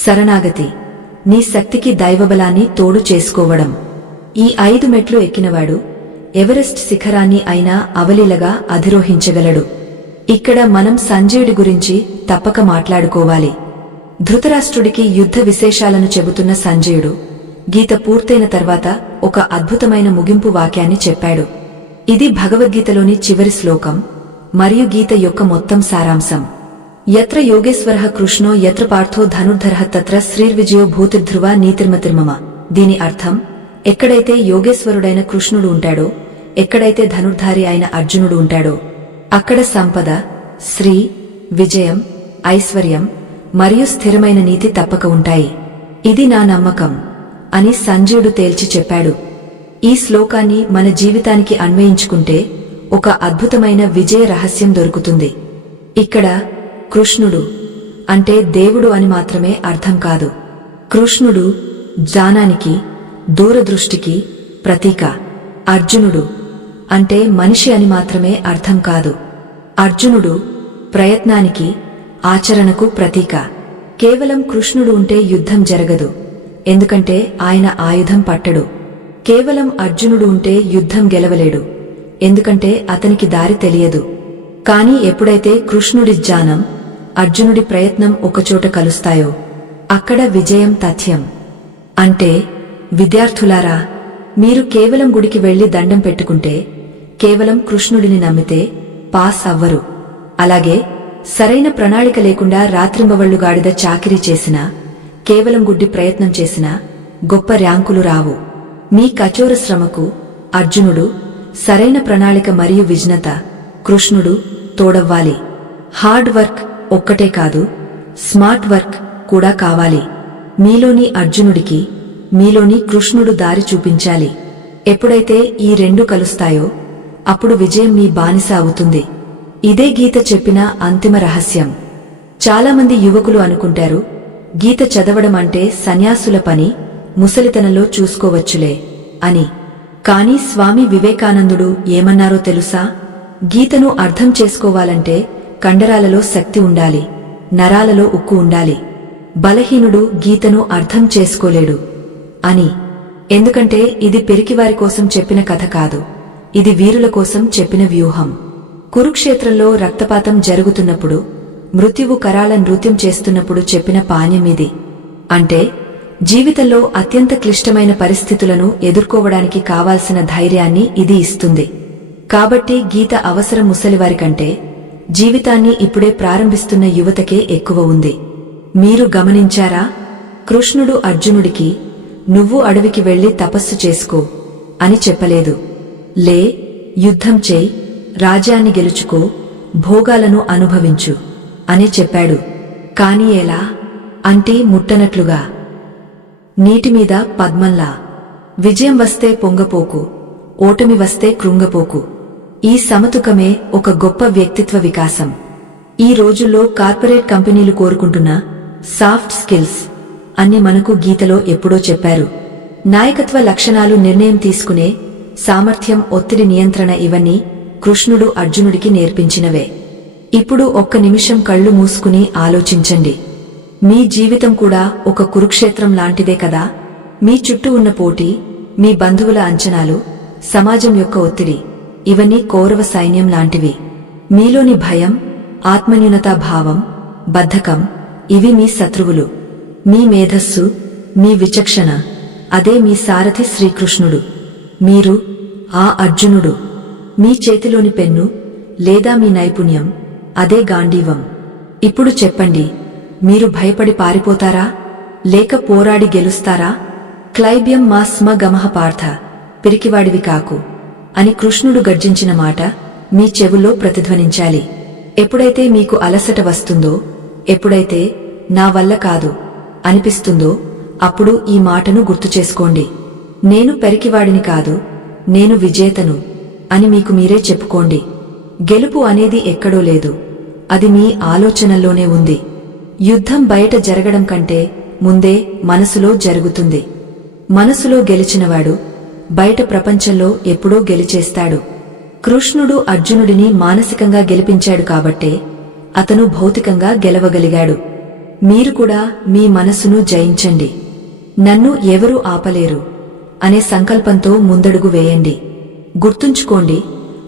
శరణాగతి, నీ శక్తికి దైవబలాన్ని తోడు చేసుకోవడం. ఈ 5 మెట్లు ఎక్కినవాడు ఎవరెస్ట్ శిఖరాన్ని అయినా అవలీలగా అధిరోహించగలడు. ఇక్కడ మనం సంజయుడి గురించి తప్పక మాట్లాడుకోవాలి. ధృతరాష్ట్రుడికి యుద్ధ విశేషాలను చెబుతున్న సంజయుడు గీత పూర్తయిన తర్వాత ఒక అద్భుతమైన ముగింపు వాక్యాన్ని చెప్పాడు. ఇది భగవద్గీతలోని చివరి శ్లోకం మరియు గీత యొక్క మొత్తం సారాంశం. యత్ర యోగేశ్వరః కృష్ణో యత్ర పార్థో ధనుర్ధరః తత్ర శ్రీర్విజయో భూతిర్ధ్రువ నీతిర్మతిర్మమ. దీని అర్థం, ఎక్కడైతే యోగేశ్వరుడైన కృష్ణుడు ఉంటాడో, ఎక్కడైతే ధనుర్ధారి అయిన అర్జునుడు ఉంటాడో, అక్కడ సంపద, శ్రీ, విజయం, ఐశ్వర్యం మరియు స్థిరమైన నీతి తప్పక ఉంటాయి. ఇది నా నమ్మకం అని సంజయుడు తేల్చి చెప్పాడు. ఈ శ్లోకాన్ని మన జీవితానికి అన్వయించుకుంటే ఒక అద్భుతమైన విజయ రహస్యం దొరుకుతుంది. ఇక్కడ కృష్ణుడు అంటే దేవుడు అని మాత్రమే అర్థం కాదు. కృష్ణుడు జ్ఞానానికి, దూరదృష్టికి ప్రతీక. అర్జునుడు అంటే మనిషి అని మాత్రమే అర్థం కాదు. అర్జునుడు ప్రయత్నానికి, ఆచరణకు ప్రతీక. కేవలం కృష్ణుడు ఉంటే యుద్ధం జరగదు, ఎందుకంటే ఆయన ఆయుధం పట్టడు. కేవలం అర్జునుడు ఉంటే యుద్ధం గెలవలేడు, ఎందుకంటే అతనికి దారి తెలియదు. కాని ఎప్పుడైతే కృష్ణుడి జ్ఞానం, అర్జునుడి ప్రయత్నం ఒకచోట కలుస్తాయో అక్కడ విజయం తథ్యం. అంటే విద్యార్థులారా, మీరు కేవలం గుడికి వెళ్లి దండం పెట్టుకుంటే, కేవలం కృష్ణుడిని నమ్మితే పాస్ అవ్వరు. అలాగే సరైన ప్రణాళిక లేకుండా రాత్రింబవళ్లు గాడిద చాకిరీ చేసినా, కేవలం గుడ్డి ప్రయత్నం చేసినా గొప్ప ర్యాంకులు రావు. మీ కఠోర శ్రమకు అర్జునుడు, సరైన ప్రణాళిక మరియు విజ్ఞత కృష్ణుడు తోడవ్వాలి. హార్డ్ వర్క్ ఒక్కటే కాదు, స్మార్ట్ వర్క్ కూడా కావాలి. మీలోని అర్జునుడికి, మీలోని కృష్ణుడు దారి చూపించాలి. ఎప్పుడైతే ఈ రెండు కలుస్తాయో అప్పుడు విజయం మీ బానిస అవుతుంది. ఇదే గీత చెప్పిన అంతిమ రహస్యం. చాలామంది యువకులు అనుకుంటారు, గీత చదవడం అంటే సన్యాసుల పని, ముసలితనంలో చూసుకోవచ్చులే అని. కాని స్వామి వివేకానందుడు ఏమన్నారో తెలుసా? గీతను అర్థం చేసుకోవాలంటే కండరాలలో శక్తి ఉండాలి, నరాలలో ఉక్కు ఉండాలి. బలహీనుడు గీతను అర్థం చేసుకోలేడు అని. ఎందుకంటే ఇది పెరికివారి కోసం చెప్పిన కథ కాదు, ఇది వీరుల కోసం చెప్పిన వ్యూహం. కురుక్షేత్రంలో రక్తపాతం జరుగుతున్నప్పుడు, మృత్యువు కరాళ నృత్యం చేస్తున్నప్పుడు చెప్పిన పాణ్యం ఇది. అంటే జీవితంలో అత్యంత క్లిష్టమైన పరిస్థితులను ఎదుర్కోవడానికి కావాల్సిన ధైర్యాన్ని ఇది ఇస్తుంది. కాబట్టి గీత అవసరం ముసలివారికంటే జీవితాన్ని ఇప్పుడే ప్రారంభిస్తున్న యువతకే ఎక్కువ ఉంది. మీరు గమనించారా? కృష్ణుడు అర్జునుడికి, నువ్వు అడవికి వెళ్లి తపస్సు చేసుకో అని చెప్పలేదు. లే, యుద్ధం చేయి, రాజ్యాన్ని గెలుచుకో, భోగాలను అనుభవించు అని చెప్పాడు. కాని ఎలా అంటే ముట్టనట్లుగా, నీటిమీద పద్మంలా. విజయం వస్తే పొంగపోకు, ఓటమి వస్తే కృంగపోకు. ఈ సమతుకమే ఒక గొప్ప వ్యక్తిత్వ వికాసం. ఈ రోజుల్లో కార్పొరేట్ కంపెనీలు కోరుకుంటున్న సాఫ్ట్ స్కిల్స్ అన్ని మనకు గీతలో ఎప్పుడో చెప్పారు. నాయకత్వ లక్షణాలు, నిర్ణయం తీసుకునే సామర్థ్యం, ఒత్తిడి నియంత్రణ, ఇవన్నీ కృష్ణుడు అర్జునుడికి నేర్పించినవే. ఇప్పుడు ఒక్క నిమిషం కళ్ళు మూసుకుని ఆలోచించండి. మీ జీవితం కూడా ఒక కురుక్షేత్రం లాంటిదే కదా? మీ చుట్టూ ఉన్న పోటీ, మీ బంధువుల అంచనాలు, సమాజం యొక్క ఒత్తిడి, ఇవన్నీ కౌరవ సైన్యం లాంటివి. మీలోని భయం, ఆత్మన్యూనతా భావం, బద్ధకం, ఇవి మీ శత్రువులు. మీ మేధస్సు, మీ విచక్షణ, అదే మీ సారథి శ్రీకృష్ణుడు. మీరు ఆ అర్జునుడు. మీ చేతిలోని పెన్ను లేదా మీ నైపుణ్యం, అదే గాంధీవం. ఇప్పుడు చెప్పండి, మీరు భయపడి పారిపోతారా లేక పోరాడి గెలుస్తారా? క్లైబ్యం మా స్మ గమః పార్థ, పిరికివాడివి కాకు అని కృష్ణుడు గర్జించిన మాట మీ చెవుల్లో ప్రతిధ్వనించాలి. ఎప్పుడైతే మీకు అలసట వస్తుందో, ఎప్పుడైతే నా వల్ల కాదు అనిపిస్తుందో, అప్పుడు ఈ మాటను గుర్తుచేసుకోండి. నేను పెరికివాడిని కాదు, నేను విజేతను అని మీకు మీరే చెప్పుకోండి. గెలుపు అనేది ఎక్కడో లేదు, అది మీ ఆలోచనల్లోనే ఉంది. యుద్ధం బయట జరగడం కంటే ముందే మనసులో జరుగుతుంది. మనసులో గెలిచినవాడు బయట ప్రపంచంలో ఎప్పుడో గెలిచేస్తాడు. కృష్ణుడు అర్జునుడిని మానసికంగా గెలిపించాడు కాబట్టే అతను భౌతికంగా గెలవగలిగాడు. మీరు కూడా మీ మనసును జయించండి. నన్ను ఎవరూ ఆపలేరు అనే సంకల్పంతో ముందడుగు వేయండి. గుర్తుంచుకోండి,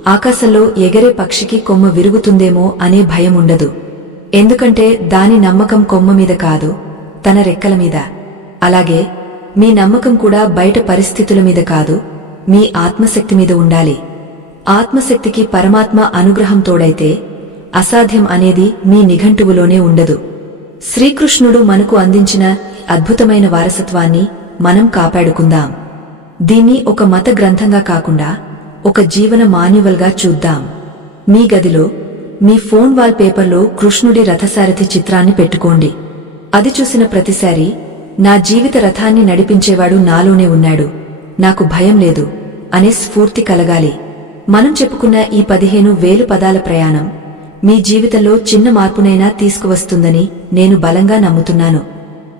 ఆకాశంలో ఎగరే పక్షికి కొమ్మ విరుగుతుందేమో అనే భయం ఉండదు. ఎందుకంటే దాని నమ్మకం కొమ్మ మీద కాదు, తన రెక్కల మీద. అలాగే మీ నమ్మకం కూడా బయట పరిస్థితుల మీద కాదు, మీ ఆత్మశక్తి మీద ఉండాలి. ఆత్మశక్తికి పరమాత్మ అనుగ్రహం తోడైతే అసాధ్యం అనేది మీ నిఘంటువులోనే ఉండదు. శ్రీకృష్ణుడు మనకు అందించిన అద్భుతమైన వారసత్వాన్ని మనం కాపాడుకుందాం. దీన్ని ఒక మత గ్రంథంగా కాకుండా ఒక జీవన మాన్యువల్గా చూద్దాం. మీ గదిలో మీ ఫోన్ వాల్ పేపర్లో కృష్ణుడి రథసారథి చిత్రాన్ని పెట్టుకోండి. అది చూసిన ప్రతిసారి నా జీవిత రథాన్ని నడిపించేవాడు నాలోనే ఉన్నాడు, నాకు భయం లేదు అనే స్ఫూర్తి కలగాలి. మనం చెప్పుకున్న ఈ 15,000 పదాల ప్రయాణం మీ జీవితంలో చిన్న మార్పునైనా తీసుకువస్తుందని నేను బలంగా నమ్ముతున్నాను.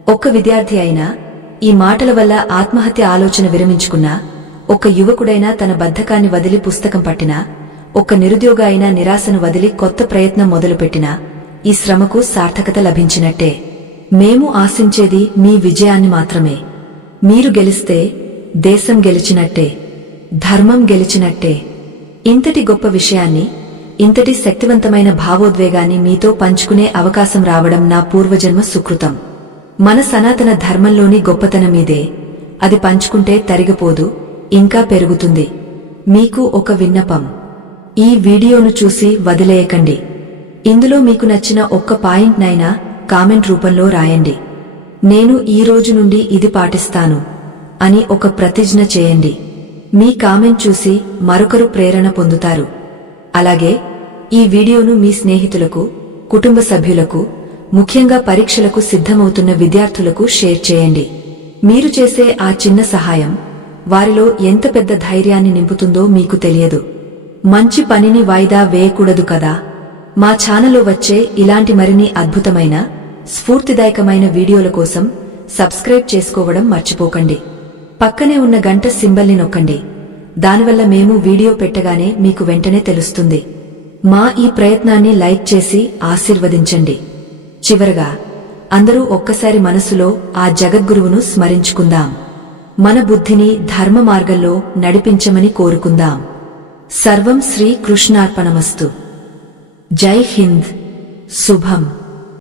ఒక్క విద్యార్థి అయినా ఈ మాటల వల్ల ఆత్మహత్య ఆలోచన విరమించుకున్నా, ఒక్క యువకుడైనా తన బద్ధకాన్ని వదిలి పుస్తకం పట్టినా, ఒక్క నిరుద్యోగ అయినా నిరాశను వదిలి కొత్త ప్రయత్నం మొదలుపెట్టినా ఈ శ్రమకు సార్థకత లభించినట్టే. మేము ఆశించేది మీ విజయాన్ని మాత్రమే. మీరు గెలిస్తే దేశం గెలిచినట్టే, ధర్మం గెలిచినట్టే. ఇంతటి గొప్ప విషయాన్ని, ఇంతటి శక్తివంతమైన భావోద్వేగాన్ని మీతో పంచుకునే అవకాశం రావడం నా పూర్వజన్మ సుకృతం. మన సనాతన ధర్మంలోని గొప్పతనమీదే. అది పంచుకుంటే తరిగిపోదు, ఇంకా పెరుగుతుంది. మీకు ఒక విన్నపం, ఈ వీడియోను చూసి వదిలేయకండి. ఇందులో మీకు నచ్చిన ఒక్క పాయింట్నైనా కామెంట్ రూపంలో రాయండి. నేను ఈ రోజు నుండి ఇది పాటిస్తాను అని ఒక ప్రతిజ్ఞ చేయండి. మీ కామెంట్ చూసి మరొకరు ప్రేరణ పొందుతారు. అలాగే ఈ వీడియోను మీ స్నేహితులకు, కుటుంబ సభ్యులకు, ముఖ్యంగా పరీక్షలకు సిద్ధమవుతున్న విద్యార్థులకు షేర్ చేయండి. మీరు చేసే ఆ చిన్న సహాయం వారిలో ఎంత పెద్ద ధైర్యాన్ని నింపుతుందో మీకు తెలియదు. మంచి పనిని వాయిదా వేయకూడదు కదా. మా ఛానల్లో వచ్చే ఇలాంటి మరిన్ని అద్భుతమైన, స్ఫూర్తిదాయకమైన వీడియోల కోసం సబ్స్క్రైబ్ చేసుకోవడం మర్చిపోకండి. పక్కనే ఉన్న గంట సింబల్ని నొక్కండి. దానివల్ల మేము వీడియో పెట్టగానే మీకు వెంటనే తెలుస్తుంది. మా ఈ ప్రయత్నాన్ని లైక్ చేసి ఆశీర్వదించండి. చివరగా అందరూ ఒక్కసారి మనసులో ఆ జగద్గురువును స్మరించుకుందాం. మన బుద్ధిని ధర్మ మార్గంలో నడిపించమని కోరుకుందాం. సర్వం శ్రీ కృష్ణార్పణమస్తు. జై హింద్. శుభం.